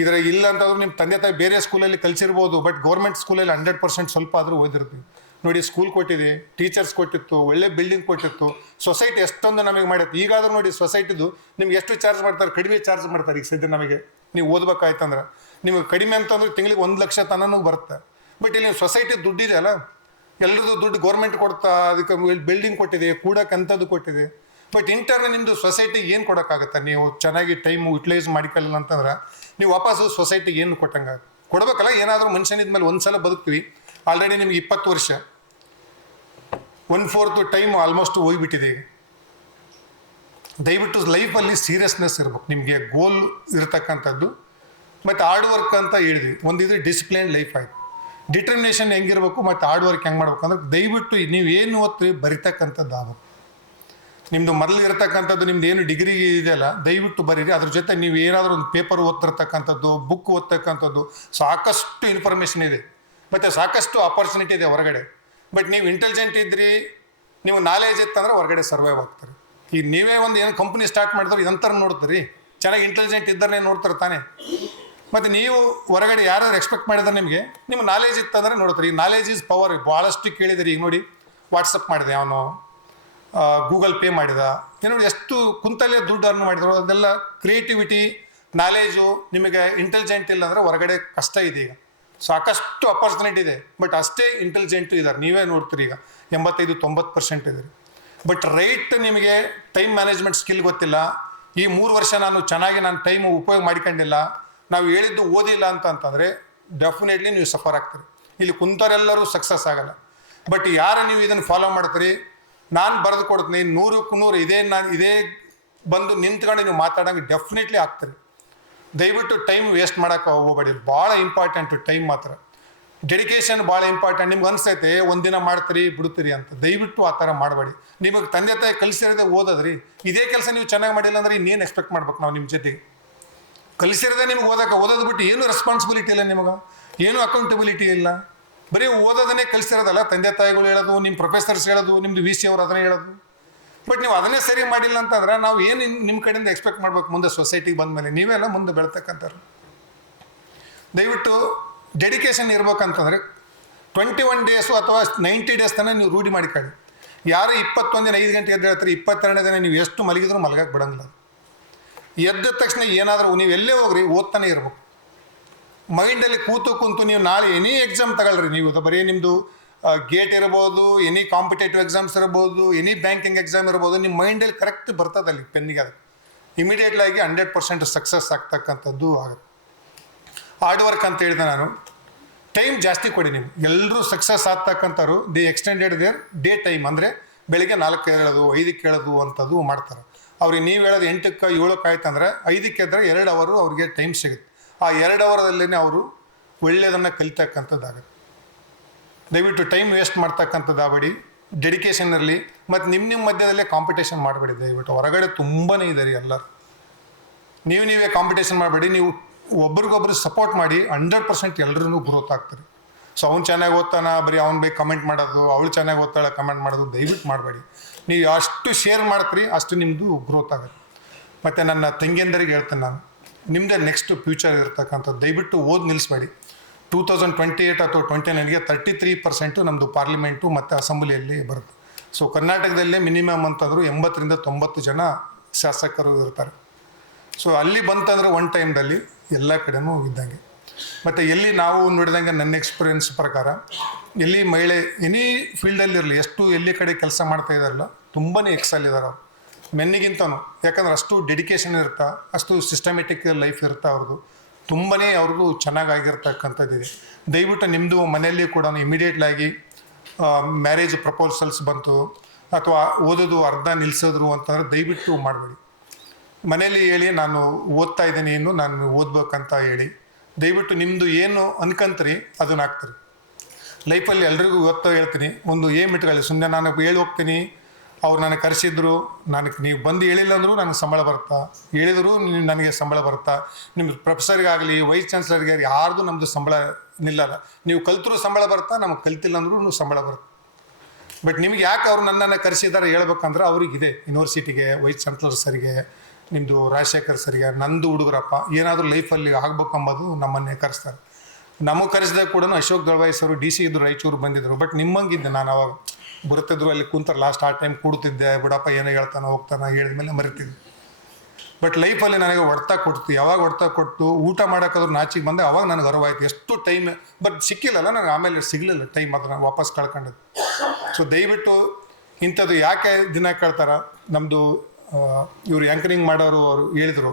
ಇದ್ರಾಗ ಇಲ್ಲ ಅಂತಂದ್ರೆ ನಿಮ್ಮ ತಂದೆ ತಾಯಿ ಬೇರೆ ಸ್ಕೂಲಲ್ಲಿ ಕಲಿಸಿರ್ಬೋದು, ಬಟ್ ಗೌರ್ಮೆಂಟ್ ಸ್ಕೂಲಲ್ಲಿ 100% ಸ್ವಲ್ಪ ಆದರೂ ಓದಿರ್ತೀವಿ. ನೋಡಿ, ಸ್ಕೂಲ್ ಕೊಟ್ಟಿದೆ, ಟೀಚರ್ಸ್ ಕೊಟ್ಟಿತ್ತು, ಒಳ್ಳೆ ಬಿಲ್ಡಿಂಗ್ ಕೊಟ್ಟಿತ್ತು, ಸೊಸೈಟಿ ಎಷ್ಟೊಂದು ನಮಗೆ ಮಾಡಿತ್ತು. ಈಗಾದರೂ ನೋಡಿ ಸೊಸೈಟಿದು ನಿಮ್ಗೆ ಎಷ್ಟು ಚಾರ್ಜ್ ಮಾಡ್ತಾರೆ, ಕಡಿಮೆ ಚಾರ್ಜ್ ಮಾಡ್ತಾರೆ. ಈಗ ಸದ್ಯ ನಮಗೆ ನೀವು ಓದ್ಬೇಕಾಯ್ತಂದ್ರೆ ನಿಮಗೆ ಕಡಿಮೆ ಅಂತಂದ್ರೆ ತಿಂಗಳಿಗೆ 1 ಲಕ್ಷ ತನೂ ಬರುತ್ತೆ. ಬಟ್ ಇಲ್ಲಿ ಸೊಸೈಟಿ ದುಡ್ಡಿದೆ ಅಲ್ಲ, ಎಲ್ಲರದ್ದು ದುಡ್ಡು ಗೌರ್ಮೆಂಟ್ ಕೊಡ್ತಾ, ಅದಕ್ಕೆ ಬಿಲ್ಡಿಂಗ್ ಕೊಟ್ಟಿದೆ, ಕೂಡಕ್ಕೆ ಅಂಥದ್ದು ಕೊಟ್ಟಿದೆ. ಬಟ್ ಇಂಟರ್ನ ನಿಮ್ಮದು ಸೊಸೈಟಿಗೆ ಏನು ಕೊಡೋಕ್ಕಾಗತ್ತೆ? ನೀವು ಚೆನ್ನಾಗಿ ಟೈಮು ಯುಟಿಲೈಸ್ ಮಾಡಿಕೊಳ್ಳಲ್ಲ ಅಂತಂದ್ರೆ ನೀವು ವಾಪಸ್ಸು ಸೊಸೈಟಿಗೆ ಏನು ಕೊಟ್ಟಂಗೆ ಕೊಡಬೇಕಲ್ಲ. ಏನಾದರೂ ಮನುಷ್ಯನಿದ ಮೇಲೆ ಒಂದು ಸಲ ಬದುಕ್ತೀವಿ. ಆಲ್ರೆಡಿ ನಿಮ್ಗೆ 20 ವರ್ಷ, 1/4 ಟೈಮು ಆಲ್ಮೋಸ್ಟ್ ಹೋಗಿಬಿಟ್ಟಿದೆ. ಈಗ ದಯವಿಟ್ಟು ಲೈಫಲ್ಲಿ ಸೀರಿಯಸ್ನೆಸ್ ಇರ್ಬೇಕು. ನಿಮಗೆ ಗೋಲ್ ಇರತಕ್ಕಂಥದ್ದು. ಮತ್ತು ಹಾರ್ಡ್ ವರ್ಕ್ ಅಂತ ಹೇಳಿದ್ವಿ. ಒಂದಿದ್ರೆ ಡಿಸಿಪ್ಲಿನ್ ಲೈಫ್ ಆಯಿತು. ಡಿಟರ್ಮಿನೇಷನ್ ಹೆಂಗಿರ್ಬೇಕು ಮತ್ತು ಹಾರ್ಡ್ ವರ್ಕ್ ಹೆಂಗೆ ಮಾಡ್ಬೇಕು ಅಂದ್ರೆ ದಯವಿಟ್ಟು ನೀವು ಏನು ಓದ್ತೀವಿ ಬರಿತಕ್ಕಂಥದ್ದು ಆಗಬೇಕು. ನಿಮ್ಮದು ಮೊದಲು ಇರತಕ್ಕಂಥದ್ದು ನಿಮ್ದು ಏನು ಡಿಗ್ರಿ ಇದೆಯಲ್ಲ ದಯವಿಟ್ಟು ಬರೀರಿ. ಅದ್ರ ಜೊತೆ ನೀವು ಏನಾದರೂ ಒಂದು ಪೇಪರ್ ಓದ್ತಿರ್ತಕ್ಕಂಥದ್ದು, ಬುಕ್ ಓದ್ತಕ್ಕಂಥದ್ದು, ಸಾಕಷ್ಟು ಇನ್ಫಾರ್ಮೇಷನ್ ಇದೆ ಮತ್ತು ಸಾಕಷ್ಟು ಆಪರ್ಚುನಿಟಿ ಇದೆ ಹೊರಗಡೆ. ಬಟ್ ನೀವು ಇಂಟೆಲಿಜೆಂಟ್ ಇದ್ರಿ, ನೀವು ನಾಲೆಜ್ ಇತ್ತಂದ್ರೆ ಹೊರಗಡೆ ಸರ್ವೈವ್ ಆಗ್ತಾರೆ. ಈಗ ನೀವೇ ಒಂದು ಏನು ಕಂಪ್ನಿ ಸ್ಟಾರ್ಟ್ ಮಾಡಿದ್ರೆ ಇದಂತರ ನೋಡ್ತೀರಿ, ಚೆನ್ನಾಗಿ ಇಂಟೆಲಿಜೆಂಟ್ ಇದ್ದರೇ ನೋಡ್ತಾರೆ ತಾನೆ. ಮತ್ತು ನೀವು ಹೊರಗಡೆ ಯಾರಾದ್ರು ಎಕ್ಸ್ಪೆಕ್ಟ್ ಮಾಡಿದ್ರೆ ನಿಮ್ಮ ನಾಲೆಜ್ ಇತ್ತಂದರೆ ನೋಡ್ತಾರೆ. ಈಗ ನಾಲೆಜ್ ಈಸ್ ಪವರ್. ಭಾಳಷ್ಟು ಕೇಳಿದಿರಿ. ಈಗ ನೋಡಿ, ವಾಟ್ಸಪ್ ಮಾಡಿದೆ ಅವನು, ಗೂಗಲ್ ಪೇ ಮಾಡಿದ, ನೋಡಿ ಎಷ್ಟು ಕುಂತಲ್ಲೇ ದುಡ್ಡು ಅರ್ನ್ ಮಾಡಿದ್ರು. ಅದೆಲ್ಲ ಕ್ರಿಯೇಟಿವಿಟಿ, ನಾಲೆಜು. ನಿಮಗೆ ಇಂಟೆಲಿಜೆಂಟ್ ಇಲ್ಲ ಅಂದರೆ ಹೊರಗಡೆ ಕಷ್ಟ ಇದೆ. ಈಗ ಸಾಕಷ್ಟು ಅಪರ್ಚುನಿಟಿ ಇದೆ, ಬಟ್ ಅಷ್ಟೇ ಇಂಟೆಲಿಜೆಂಟು ಇದ್ದಾರೆ. ನೀವೇ ನೋಡ್ತೀರಿ, ಈಗ 85-90% ಇದ್ದೀರಿ. ಬಟ್ ರೈಟ್ ನಿಮಗೆ ಟೈಮ್ ಮ್ಯಾನೇಜ್ಮೆಂಟ್ ಸ್ಕಿಲ್ ಗೊತ್ತಿಲ್ಲ. ಈ 3 ವರ್ಷ ನಾನು ಚೆನ್ನಾಗಿ ಟೈಮ್ ಉಪಯೋಗ ಮಾಡ್ಕೊಂಡಿಲ್ಲ, ನಾವು ಹೇಳಿದ್ದು ಓದಿಲ್ಲ ಅಂತಂದರೆ ಡೆಫಿನೆಟ್ಲಿ ನೀವು ಸಫರ್ ಆಗ್ತೀರಿ. ಇಲ್ಲಿ ಕುಂತರೆಲ್ಲರೂ ಸಕ್ಸಸ್ ಆಗಲ್ಲ. ಬಟ್ ಯಾರು ನೀವು ಇದನ್ನು ಫಾಲೋ ಮಾಡ್ತೀರಿ, ನಾನು ಬರೆದು ಕೊಡ್ತೀನಿ 100ಕ್ಕೆ 100 ಇದೇ ಬಂದು ನಿಂತ್ಕೊಂಡು ನೀವು ಮಾತಾಡೋಂಗೆ ಡೆಫಿನೆಟ್ಲಿ ಆಗ್ತೀರಿ. ದಯವಿಟ್ಟು ಟೈಮ್ ವೇಸ್ಟ್ ಮಾಡೋಕ್ಕೆ ಹೋಗಬೇಡಿ. ಭಾಳ ಇಂಪಾರ್ಟೆಂಟು ಟೈಮ್ ಮಾತ್ರ. ಡೆಡಿಕೇಶನ್ ಭಾಳ ಇಂಪಾರ್ಟೆಂಟ್. ನಿಮ್ಗೆ ಅನಿಸ್ತೈತೆ ಒಂದಿನ ಮಾಡ್ತೀರಿ ಬಿಡ್ತೀರಿ ಅಂತ, ದಯವಿಟ್ಟು ಆ ಥರ ಮಾಡಬೇಡಿ. ನಿಮಗೆ ತಂದೆ ತಾಯಿ ಕಲಿಸಿರೋದೇ ಓದೋದ್ರಿ. ಇದೇ ಕೆಲಸ ನೀವು ಚೆನ್ನಾಗಿ ಮಾಡಿಲ್ಲ ಅಂದರೆ ಇನ್ನೇನು ಎಕ್ಸ್ಪೆಕ್ಟ್ ಮಾಡ್ಬೇಕು ನಾವು ನಿಮ್ಮ ಜೊತೆಗೆ? ಕಲಿಸಿರೋದೇ ನಿಮ್ಗೆ ಓದೋದು ಬಿಟ್ಟು ಏನು ರೆಸ್ಪಾನ್ಸಿಬಿಲಿಟಿ ಇಲ್ಲ ನಿಮಗೆ, ಏನು ಅಕೌಂಟಬಿಲಿಟಿ ಇಲ್ಲ. ಬರೀ ಓದೋದನ್ನೇ ಕಲಿಸಿರೋದಲ್ಲ ತಂದೆ ತಾಯಿಗಳು ಹೇಳೋದು, ನಿಮ್ಮ ಪ್ರೊಫೆಸರ್ಸ್ ಹೇಳೋದು, ನಿಮ್ಮದು VC ಅವರು ಅದನ್ನೇ ಹೇಳೋದು. ಬಟ್ ನೀವು ಅದನ್ನೇ ಸರಿ ಮಾಡಿಲ್ಲ ಅಂತಂದ್ರೆ ನಾವು ಏನು ನಿಮ್ಮ ಕಡೆಯಿಂದ ಎಕ್ಸ್ಪೆಕ್ಟ್ ಮಾಡ್ಬೇಕು ಮುಂದೆ ಸೊಸೈಟಿಗೆ ಬಂದಮೇಲೆ? ನೀವೆಲ್ಲ ಮುಂದೆ ಬೆಳ್ತಕ್ಕಂಥವ್ರು. ದಯವಿಟ್ಟು ಡೆಡಿಕೇಶನ್ ಇರ್ಬೇಕಂತಂದರೆ 21 ಡೇಸು ಅಥವಾ 90 ಡೇಸ್ ತನಕ ನೀವು ರೂಢಿ ಮಾಡಿಕೊಳ್ಳಿ. ಯಾರು 21 ದಿನ 5 ಗಂಟೆ ಎದ್ದು ಹೇಳ್ತಾರೆ, 22ನೇ ದಿನ ನೀವು ಎಷ್ಟು ಮಲಗಿದ್ರೂ ಮಲಗಕ್ಕೆ ಬಿಡಂಗಿಲ್ಲ. ಎದ್ದ ತಕ್ಷಣ ಏನಾದರೂ ನೀವು ಎಲ್ಲೇ ಹೋಗ್ರಿ ಓದ್ತಾನೆ ಇರ್ಬೇಕು. ಮೈಂಡಲ್ಲಿ ಕೂತು ನೀವು ನಾಳೆ ಎನಿ ಎಕ್ಸಾಮ್ ತಗೊಳ್ರಿ. ನೀವು ಬರೀ ನಿಮ್ಮದು ಗೇಟ್ ಇರ್ಬೋದು, ಎನಿ ಕಾಂಪಿಟೇಟಿವ್ ಎಕ್ಸಾಮ್ಸ್ ಇರ್ಬೋದು, ಎನಿ ಬ್ಯಾಂಕಿಂಗ್ ಎಕ್ಸಾಮ್ ಇರ್ಬೋದು, ನಿಮ್ಮ ಮೈಂಡಲ್ಲಿ ಕರೆಕ್ಟ್ ಬರ್ತದಲ್ಲಿ ಪೆನ್ನಿಗೆ. ಅದು ಇಮಿಡಿಯೇಟ್ಲಾಗಿ 100% ಸಕ್ಸಸ್ ಆಗ್ತಕ್ಕಂಥದ್ದು ಆಗುತ್ತೆ. ಹಾರ್ಡ್ ವರ್ಕ್ ಅಂತ ಹೇಳಿದೆ ನಾನು. ಟೈಮ್ ಜಾಸ್ತಿ ಕೊಡಿ. ನೀವು ಎಲ್ಲರೂ ಸಕ್ಸಸ್ ಆಗ್ತಕ್ಕಂಥವ್ರು the extended their day time, ಅಂದರೆ ಬೆಳಿಗ್ಗೆ 4ಕ್ಕೆ ಹೇಳೋದು, 5ಕ್ಕೆ ಹೇಳೋದು ಅಂಥದ್ದು ಮಾಡ್ತಾರೆ. ಅವ್ರಿಗೆ ನೀವು ಹೇಳೋದು 8ಕ್ಕೆ 7ಕ್ಕೆ ಆಯ್ತು ಅಂದರೆ 5ಕ್ಕೆ ಎದ್ದರೆ 2 ಅವರು ಅವ್ರಿಗೆ ಟೈಮ್ ಸಿಗುತ್ತೆ. ಆ 2 ಅವರಲ್ಲೇ ಅವರು ಒಳ್ಳೆಯದನ್ನು ಕಲಿತಕ್ಕಂಥದ್ದಾಗುತ್ತೆ. ದಯವಿಟ್ಟು ಟೈಮ್ ವೇಸ್ಟ್ ಮಾಡ್ತಕ್ಕಂಥದ್ದು ಆಗಬೇಡಿ. ಡೆಡಿಕೇಶನ್ ಇರಲಿ. ಮತ್ತು ನಿಮ್ಮ ಮಧ್ಯದಲ್ಲೇ ಕಾಂಪಿಟೇಷನ್ ಮಾಡಬೇಡಿ. ದಯವಿಟ್ಟು ಹೊರಗಡೆ ತುಂಬಾ ಇದ್ದಾರೆ ಎಲ್ಲರೂ. ನೀವೇ ಕಾಂಪಿಟೇಷನ್ ಮಾಡಬೇಡಿ. ನೀವು ಒಬ್ರಿಗೊಬ್ರು ಸಪೋರ್ಟ್ ಮಾಡಿ 100% ಎಲ್ಲರೂ ಗ್ರೋತ್ ಆಗ್ತಾರೆ. ಸೊ ಅವ್ನು ಚೆನ್ನಾಗಿ ಓದ್ತಾನ ಬರೀ ಅವ್ನು ಬೇಕು ಕಮೆಂಟ್ ಮಾಡೋದು, ಅವಳು ಚೆನ್ನಾಗಿ ಓದ್ತಾಳೆ ಕಮೆಂಟ್ ಮಾಡೋದು ದಯವಿಟ್ಟು ಮಾಡಬೇಡಿ. ನೀವು ಅಷ್ಟು ಶೇರ್ ಮಾಡ್ತೀರಿ ಅಷ್ಟು ನಿಮ್ಮದು ಗ್ರೋತ್ ಆಗುತ್ತೆ. ಮತ್ತು ನನ್ನ ತಂಗಿಯಂದರಿಗೆ ಹೇಳ್ತೇನೆ ನಾನು, ನಿಮ್ಮದೇ ನೆಕ್ಸ್ಟ್ ಫ್ಯೂಚರ್ ಇರ್ತಕ್ಕಂಥದ್ದು. ದಯವಿಟ್ಟು ಓದಿ ನಿಲ್ಲಿಸಬೇಡಿ. 2028 ಅಥವಾ 29ಗೆ 33% ನಮ್ಮದು ಪಾರ್ಲಿಮೆಂಟು ಮತ್ತು ಅಸೆಂಬ್ಲಿಯಲ್ಲಿ ಬರುತ್ತೆ. ಸೊ ಕರ್ನಾಟಕದಲ್ಲೇ ಮಿನಿಮಮ್ ಅಂತಂದರೂ 80-90 ಜನ ಶಾಸಕರು ಇರ್ತಾರೆ. ಸೊ ಅಲ್ಲಿ ಬಂತಂದ್ರೆ ಒನ್ ಟೈಮ್ದಲ್ಲಿ ಎಲ್ಲ ಕಡೆನೂ ಇದ್ದಂಗೆ. ಮತ್ತು ಎಲ್ಲಿ ನಾವು ನೋಡಿದಂಗೆ ನನ್ನ ಎಕ್ಸ್ಪೀರಿಯನ್ಸ್ ಪ್ರಕಾರ ಎಲ್ಲಿ ಮಹಿಳೆ ಎನಿ ಫೀಲ್ಡಲ್ಲಿರಲಿ, ಎಷ್ಟು ಎಲ್ಲಿ ಕಡೆ ಕೆಲಸ ಮಾಡ್ತಾ ಇದ್ದಾರಲ್ಲ ತುಂಬಾ ಎಕ್ಸಲ್ ಇದ್ದಾರೆ ಅವರು ಮೆನ್ನಿಗಿಂತನೂ. ಯಾಕಂದ್ರೆ ಅಷ್ಟು ಡೆಡಿಕೇಶನ್ ಇರ್ತಾ, ಅಷ್ಟು ಸಿಸ್ಟಮೆಟಿಕ್ ಲೈಫ್ ಇರ್ತಾ ಅವ್ರದ್ದು. ತುಂಬಾ ಅವ್ರದ್ದು ಚೆನ್ನಾಗಾಗಿರ್ತಕ್ಕಂಥದ್ದಿದೆ. ದಯವಿಟ್ಟು ನಿಮ್ಮದು ಮನೆಯಲ್ಲಿ ಕೂಡ ಇಮಿಡಿಯೇಟ್ಲಾಗಿ ಮ್ಯಾರೇಜ್ ಪ್ರಪೋಸಲ್ಸ್ ಬಂತು ಅಥವಾ ಓದೋದು ಅರ್ಧ ನಿಲ್ಲಿಸಿದ್ರು ಅಂತಂದರೆ ದಯವಿಟ್ಟು ಮಾಡಬೇಡಿ. ಮನೇಲಿ ಹೇಳಿ ನಾನು ಓದ್ತಾ ಇದ್ದೀನಿ, ಇನ್ನು ನಾನು ಓದ್ಬೇಕಂತ ಹೇಳಿ. ದಯವಿಟ್ಟು ನಿಮ್ಮದು ಏನು ಅನ್ಕಂತೀರಿ ಅದನ್ನ ಹಾಕ್ತೀರಿ. ಲೈಫಲ್ಲಿ ಎಲ್ರಿಗೂ ಓದ್ತಾ ಹೇಳ್ತೀನಿ, ಒಂದು ಏಮ್ ಇಟ್ಕೊಳ್ಳಿ. ಸುಮ್ಮನೆ ನಾನು ಹೇಳಿ ಹೋಗ್ತೀನಿ, ಅವ್ರು ನನಗೆ ಕರೆಸಿದ್ರು, ನೀವು ಬಂದು ಹೇಳಿಲ್ಲ ಅಂದರೂ ನನಗೆ ಸಂಬಳ ಬರುತ್ತಾ, ಹೇಳಿದ್ರು ನನಗೆ ಸಂಬಳ ಬರುತ್ತಾ. ನಿಮ್ಮ ಪ್ರೊಫೆಸರ್ಗಾಗಲಿ ವೈಸ್ ಚಾನ್ಸಲರ್ಗೆ ಯಾರ್ದು ನಮ್ಮದು ಸಂಬಳ ನಿಲ್ಲಲ್ಲ. ನೀವು ಕಲ್ತರೂ ಸಂಬಳ ಬರುತ್ತಾ, ನಮಗೆ ಕಲ್ತಿಲ್ಲ ಅಂದ್ರೂ ಸಂಬಳ ಬರುತ್ತೆ. ಬಟ್ ನಿಮ್ಗೆ ಯಾಕೆ ಅವ್ರು ನನ್ನನ್ನು ಕರೆಸಿದ್ದಾರೆ ಹೇಳ್ಬೇಕಂದ್ರೆ ಅವ್ರಿಗಿದೆ, ಯೂನಿವರ್ಸಿಟಿಗೆ, ವೈಸ್ ಚಾನ್ಸಲರ್ ಸರಿಗೆ, ನಿಮ್ಮದು ರಾಜಶೇಖರ್ ಸರಿಗೆ, ನಂದು ಹುಡುಗರಪ್ಪ ಏನಾದರೂ ಲೈಫಲ್ಲಿ ಆಗ್ಬೇಕಂಬೋದು ನಮ್ಮನ್ನೇ ಕರೆಸ್ತಾರೆ. ನಮಗೆ ಕರೆಸಿದಾಗ ಕೂಡ ಅಶೋಕ್ ದಳವಾಯಿ ಸರು DC ಇದ್ದರು, ರಾಯಚೂರು ಬಂದಿದ್ದರು. ಬಟ್ ನಿಮ್ಮಂಗಿದ್ದೆ ನಾನು. ಅವಾಗ ಬರುತ್ತಿದ್ರು, ಅಲ್ಲಿ ಕೂತಾರೆ ಲಾಸ್ಟ್ ಆ ಟೈಮ್ ಕೂಡ್ತಿದ್ದೆ, ಬಿಡಪ್ಪ ಏನೋ ಹೇಳ್ತಾನೆ ಹೋಗ್ತಾನೆ ಹೇಳಿದ್ಮೇಲೆ ಮರಿತಿದ್ದೆ. ಬಟ್ ಲೈಫಲ್ಲಿ ನನಗೆ ಹೊಡ್ತಾ ಕೊಡ್ತು. ಯಾವಾಗ ಹೊಡ್ತಾ ಕೊಟ್ಟು ಊಟ ಮಾಡೋಕ್ಕಾದ್ರೂ ನಾಚಿಗೆ ಬಂದೆ, ಅವಾಗ ನನಗೆ ಅರಿವಾಯ್ತು ಎಷ್ಟು ಟೈಮ್. ಬಟ್ ಸಿಕ್ಕಿಲ್ಲಲ್ಲ ನನಗೆ, ಆಮೇಲೆ ಸಿಗಲಿಲ್ಲ ಟೈಮ್, ಅದನ್ನು ವಾಪಸ್ ಕಳ್ಕೊಂಡಿದ್ದು. ಸೊ ದಯವಿಟ್ಟು ಇಂಥದ್ದು ಯಾಕೆ ದಿನ ಕೇಳ್ತಾರೆ, ನಮ್ಮದು ಇವರು ಆ್ಯಂಕರಿಂಗ್ ಮಾಡೋರು ಅವರು ಹೇಳಿದರು,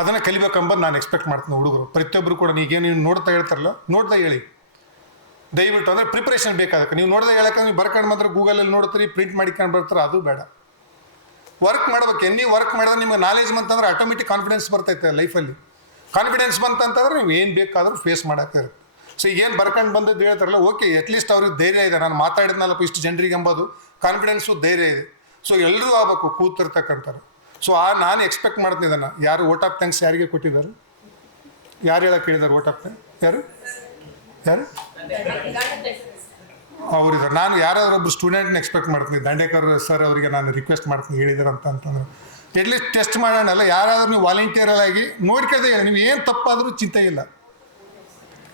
ಅದನ್ನು ಕಲಿಬೇಕೆಂಬುದು ನಾನು ಎಕ್ಸ್ಪೆಕ್ಟ್ ಮಾಡ್ತೀನಿ. ಹುಡುಗರು ಪ್ರತಿಯೊಬ್ಬರು ಕೂಡ ನೀಗೇನು ನೀವು ನೋಡ್ತಾ ಹೇಳ್ತಾರಲ್ಲ, ನೋಡ್ತಾ ಹೇಳಿ ದಯವಿಟ್ಟು. ಅಂದರೆ ಪ್ರಿಪ್ರೇಷನ್ ಬೇಕಾದಕ್ಕೆ. ನೀವು ನೋಡ್ದೆ ಹೇಳಕ್ಕೆ ನೀವು ಬರ್ಕೊಂಡು ಬಂದ್ರೆ ಗೂಗಲಲ್ಲಿ ನೋಡ್ತೀರಿ, ಪ್ರಿಂಟ್ ಮಾಡಿಕೊಂಡು ಬರ್ತಾರೆ, ಅದು ಬೇಡ. ವರ್ಕ್ ಮಾಡ್ಬೇಕು. ಎಲ್ಲಿ ವರ್ಕ್ ಮಾಡಿದ್ರೆ ನಿಮಗೆ ನಾಲೆಜ್ ಬಂತಂದ್ರೆ ಆಟೋಮೆಟಿಕ್ ಕಾನ್ಫಿಡೆನ್ಸ್ ಬರ್ತೈತೆ ಲೈಫಲ್ಲಿ. ಕಾನ್ಫಿಡೆನ್ಸ್ ಬಂತಂತಂದ್ರೆ ನೀವು ಏನು ಬೇಕಾದರೂ ಫೇಸ್ ಮಾಡೋಕ್ಕೆ ಇರುತ್ತೆ. ಸೊ ಈಗೇನು ಬರ್ಕೊಂಡು ಬಂದದ್ದು ಹೇಳ್ತಾರಲ್ಲ, ಓಕೆ, ಅಟ್ಲೀಸ್ಟ್ ಅವ್ರಿಗೆ ಧೈರ್ಯ ಇದೆ, ನಾನು ಮಾತಾಡಿದ್ನಲ್ಲಪ್ಪ ಇಷ್ಟು ಜನರಿಗೆ ಎಂಬುದು ಕಾನ್ಫಿಡೆನ್ಸು ಧೈರ್ಯ ಇದೆ. ಸೊ ಎಲ್ಲರೂ ಆಗ್ಬೇಕು ಕೂತಿರ್ತಕ್ಕಂಥವ್ರು. ಸೊ ನಾನು ಎಕ್ಸ್ಪೆಕ್ಟ್ ಮಾಡ್ತೀನಿ ಇದನ್ನು. ಯಾರು ವೋಟ್ ಆಫ್ ಥ್ಯಾಂಕ್ಸ್ ಯಾರಿಗೆ ಕೊಟ್ಟಿದ್ದಾರೆ? ಯಾರು ಹೇಳಕ್ಕೆ ಹೇಳಿದ್ದಾರೆ ವೋಟ್ ಆಫ್ ಥ್ಯಾಂಕ್ಸ್? ಯಾರು ಅವರಿದ್ದಾರೆ. ನಾನು ಯಾರಾದ್ರೂ ಒಬ್ಬರು ಸ್ಟೂಡೆಂಟ್ನ ಎಕ್ಸ್ಪೆಕ್ಟ್ ಮಾಡ್ತೀನಿ. ದಂಡೇಕರ್ ಸರ್ ಅವರಿಗೆ ನಾನು ರಿಕ್ವೆಸ್ಟ್ ಮಾಡ್ತೀನಿ, ಹೇಳಿದ್ದಾರೆ ಅಂತಂದ್ರೆ ಅಟ್ಲೀಸ್ಟ್ ಟೆಸ್ಟ್ ಮಾಡೋಣಲ್ಲ. ಯಾರಾದ್ರೂ ನೀವು ವಾಲಂಟಿಯರ್ ಆಗಿ ನೋಡ್ಕೊಳ್ಳದೆ ಹೇಳಿ, ನೀವು ಏನು ತಪ್ಪಾದರೂ ಚಿಂತೆ ಇಲ್ಲ.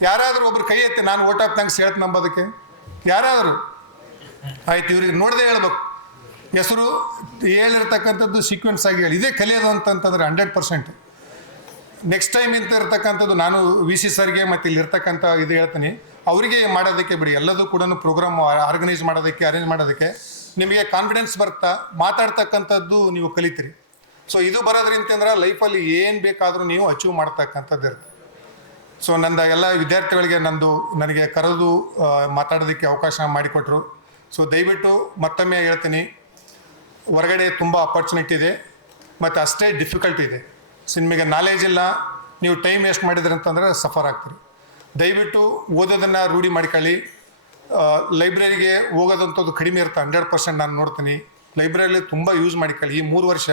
ಯಾರಾದರೂ ಒಬ್ರು ಕೈ ಎತ್ತಿ ನಾನು ವೋಟ್ ಆಫ್ ಥ್ಯಾಂಕ್ಸ್ ಹೇಳ್ತೀನಿ ನಂಬೋದಕ್ಕೆ ಯಾರಾದರೂ ಆಯ್ತು. ಇವ್ರಿಗೆ ನೋಡದೆ ಹೇಳ್ಬೇಕು. ಹೆಸರು ಹೇಳಿರ್ತಕ್ಕಂಥದ್ದು ಸೀಕ್ವೆನ್ಸ್ ಆಗಿ ಹೇಳಿ. ಇದೇ ಕಲಿಯೋದು ಅಂತಂತಂದ್ರೆ 100%. ನೆಕ್ಸ್ಟ್ ಟೈಮ್ ಇಂತ ಇರ್ತಕ್ಕಂಥದ್ದು ನಾನು VC ಸರ್ಗೆ ಮತ್ತು ಇಲ್ಲಿರ್ತಕ್ಕಂಥ ಇದು ಹೇಳ್ತೀನಿ, ಅವರಿಗೆ ಮಾಡೋದಕ್ಕೆ ಬಿಡಿ. ಎಲ್ಲದೂ ಕೂಡ ಪ್ರೋಗ್ರಾಮ್ ಆರ್ಗನೈಸ್ ಮಾಡೋದಕ್ಕೆ, ಅರೇಂಜ್ ಮಾಡೋದಕ್ಕೆ ನಿಮಗೆ ಕಾನ್ಫಿಡೆನ್ಸ್ ಬರ್ತಾ ಮಾತಾಡ್ತಕ್ಕಂಥದ್ದು ನೀವು ಕಲಿತೀರಿ. ಸೊ ಇದು ಬರೋದ್ರಿಂತಂದ್ರೆ ಲೈಫಲ್ಲಿ ಏನು ಬೇಕಾದರೂ ನೀವು ಅಚೀವ್ ಮಾಡ್ತಕ್ಕಂಥದ್ದು ಇರುತ್ತೆ. ಸೊ ನಂದು ಎಲ್ಲ ವಿದ್ಯಾರ್ಥಿಗಳಿಗೆ ನನಗೆ ಕರೆದು ಮಾತಾಡೋದಕ್ಕೆ ಅವಕಾಶ ಮಾಡಿಕೊಟ್ರು. ಸೊ ದಯವಿಟ್ಟು ಮತ್ತೊಮ್ಮೆ ಹೇಳ್ತೀನಿ, ಹೊರಗಡೆ ತುಂಬ ಅಪರ್ಚುನಿಟಿ ಇದೆ ಮತ್ತು ಅಷ್ಟೇ ಡಿಫಿಕಲ್ಟ್ ಇದೆ. ಸೊ ನಿಮಗೆ ನಾಲೆಜ್ ಇಲ್ಲ, ನೀವು ಟೈಮ್ ವೇಸ್ಟ್ ಮಾಡಿದ್ರಿ ಅಂತಂದರೆ ಸಫರ್ ಆಗ್ತೀರಿ. ದಯವಿಟ್ಟು ಓದೋದನ್ನು ರೂಢಿ ಮಾಡ್ಕೊಳ್ಳಿ. ಲೈಬ್ರರಿಗೆ ಹೋಗೋದಂಥದ್ದು ಕಡಿಮೆ ಇರುತ್ತೆ, 100% ನಾನು ನೋಡ್ತೀನಿ. ಲೈಬ್ರರಿಲಿ ತುಂಬ ಯೂಸ್ ಮಾಡಿಕೊಳ್ಳಿ. ಈ 3 ವರ್ಷ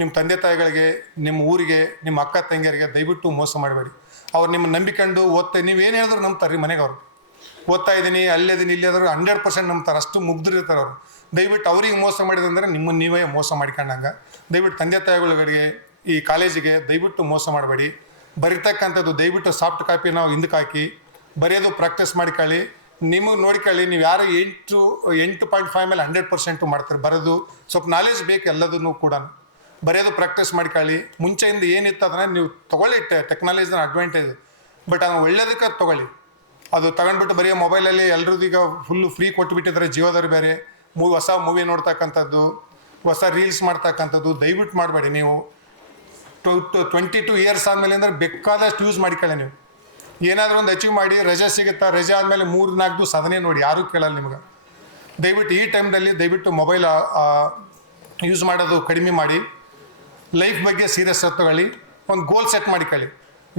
ನಿಮ್ಮ ತಂದೆ ತಾಯಿಗಳಿಗೆ, ನಿಮ್ಮ ಊರಿಗೆ, ನಿಮ್ಮ ಅಕ್ಕ ತಂಗಿಯರಿಗೆ ದಯವಿಟ್ಟು ಮೋಸ ಮಾಡಬೇಡಿ. ಅವ್ರು ನಿಮ್ಮ ನಂಬಿಕೊಂಡು ನೀವೇನು ಹೇಳಿದ್ರು ನಂಬ್ತಾರೆ ರೀ. ಮನೆಗೆ ಅವರು ಓದ್ತಾ ಇದ್ದೀನಿ, ಅಲ್ಲಿದ್ದೀನಿ, ಇಲ್ಲಿ ಆದರೂ 100% ನಂಬ್ತಾರೆ. ಅಷ್ಟು ಮುಗ್ದಿರ್ತಾರೆ ಅವರು. ದಯವಿಟ್ಟು ಅವ್ರಿಗೆ ಮೋಸ ಮಾಡಿದಂದ್ರೆ ನಿಮ್ಮನ್ನು ನೀವೇ ಮೋಸ ಮಾಡ್ಕೊಂಡಂಗೆ. ದಯವಿಟ್ಟು ತಂದೆ ತಾಯಿಗಳಿಗೆ, ಈ ಕಾಲೇಜಿಗೆ ದಯವಿಟ್ಟು ಮೋಸ ಮಾಡಬೇಡಿ. ಬರೀತಕ್ಕಂಥದ್ದು ದಯವಿಟ್ಟು ಸಾಫ್ಟ್ ಕಾಪಿ ನಾವು ಹಿಂದಕ್ಕೆ ಹಾಕಿ ಬರೆಯೋದು ಪ್ರಾಕ್ಟೀಸ್ ಮಾಡ್ಕೊಳ್ಳಿ. ನಿಮಗೆ ನೋಡ್ಕೊಳ್ಳಿ, ನೀವು ಯಾರು 8.5 ಮೇಲೆ 100% ಮಾಡ್ತಾರೆ. ಬರೋದು ಸ್ವಲ್ಪ ನಾಲೆಜ್ ಬೇಕು ಎಲ್ಲದನ್ನು ಕೂಡ. ಬರೆಯೋದು ಪ್ರಾಕ್ಟೀಸ್ ಮಾಡ್ಕೊಳ್ಳಿ. ಮುಂಚೆಯಿಂದ ಏನಿತ್ತು ಅದನ್ನು ನೀವು ತೊಗೊಳ್ಳಿ. ಟೆಕ್ನಾಲಜಿನ ಅಡ್ವಾಂಟೇಜ್, ಬಟ್ ಅದನ್ನು ಒಳ್ಳೇದಕ್ಕೆ ತೊಗೊಳ್ಳಿ. ಅದು ತಗೊಂಡ್ಬಿಟ್ಟು ಬರೀ ಮೊಬೈಲಲ್ಲಿ ಎಲ್ರದ್ದು ಈಗ ಫುಲ್ಲು ಫ್ರೀ ಕೊಟ್ಟುಬಿಟ್ಟಿದ್ದಾರೆ. ಜಿಯೋದವ್ರು ಬೇರೆ ಹೊಸ ಮೂವಿ ನೋಡ್ತಕ್ಕಂಥದ್ದು, ಹೊಸ ರೀಲ್ಸ್ ಮಾಡ್ತಕ್ಕಂಥದ್ದು ದಯವಿಟ್ಟು ಮಾಡಬೇಡಿ. ನೀವು 22 ಇಯರ್ಸ್ ಆದಮೇಲೆ ಅಂದರೆ ಬೇಕಾದಷ್ಟು ಯೂಸ್ ಮಾಡಿಕೊಳ್ಳಿ. ನೀವು ಏನಾದರೂ ಒಂದು ಅಚೀವ್ ಮಾಡಿ, ರಜೆ ಸಿಗುತ್ತಾ, ರಜೆ ಆದಮೇಲೆ 3-4 ಸಾಧನೆ ನೋಡಿ, ಯಾರೂ ಕೇಳಲ್ಲ ನಿಮ್ಗೆ. ದಯವಿಟ್ಟು ಈ ಟೈಮ್ದಲ್ಲಿ ದಯವಿಟ್ಟು ಮೊಬೈಲ್ ಯೂಸ್ ಮಾಡೋದು ಕಡಿಮೆ ಮಾಡಿ. ಲೈಫ್ ಬಗ್ಗೆ ಸೀರಿಯಸ್ ತಗೊಳ್ಳಿ. ಒಂದು ಗೋಲ್ ಸೆಟ್ ಮಾಡಿಕೊಳ್ಳಿ.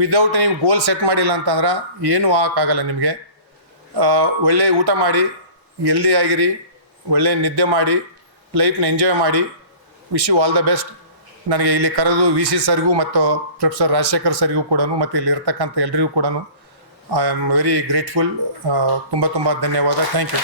ವಿದೌಟ್ ನೀವು ಗೋಲ್ ಸೆಟ್ ಮಾಡಿಲ್ಲ ಅಂತಂದ್ರೆ ಏನೂ ಆಗೋಕ್ಕಾಗಲ್ಲ ನಿಮಗೆ. ಒಳ್ಳೆ ಊಟ ಮಾಡಿ, ಹೆಲ್ದಿ ಆಗಿರಿ, ಒಳ್ಳೆ ನಿದ್ದೆ ಮಾಡಿ, ಲೈಫ್ನ ಎಂಜಾಯ್ ಮಾಡಿ. Wish you all the best. ನನಗೆ ಇಲ್ಲಿ ಕರೆದು VC ಸರ್ಗೂ ಮತ್ತು ಪ್ರೊಫೆಸರ್ ರಾಜಶೇಖರ್ ಸರ್ಗೂ ಕೂಡ ಮತ್ತು ಇಲ್ಲಿ ಇರ್ತಕ್ಕಂಥ ಎಲ್ರಿಗೂ ಕೂಡ ಐ ಆಮ್ ವೆರಿ ಗ್ರೇಟ್ಫುಲ್. ತುಂಬ ತುಂಬ ಧನ್ಯವಾದ. Thank you.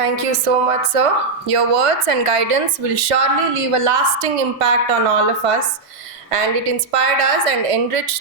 Thank you so much, sir. Your words and guidance will surely leave a lasting impact on all of us, and it inspired us and enriched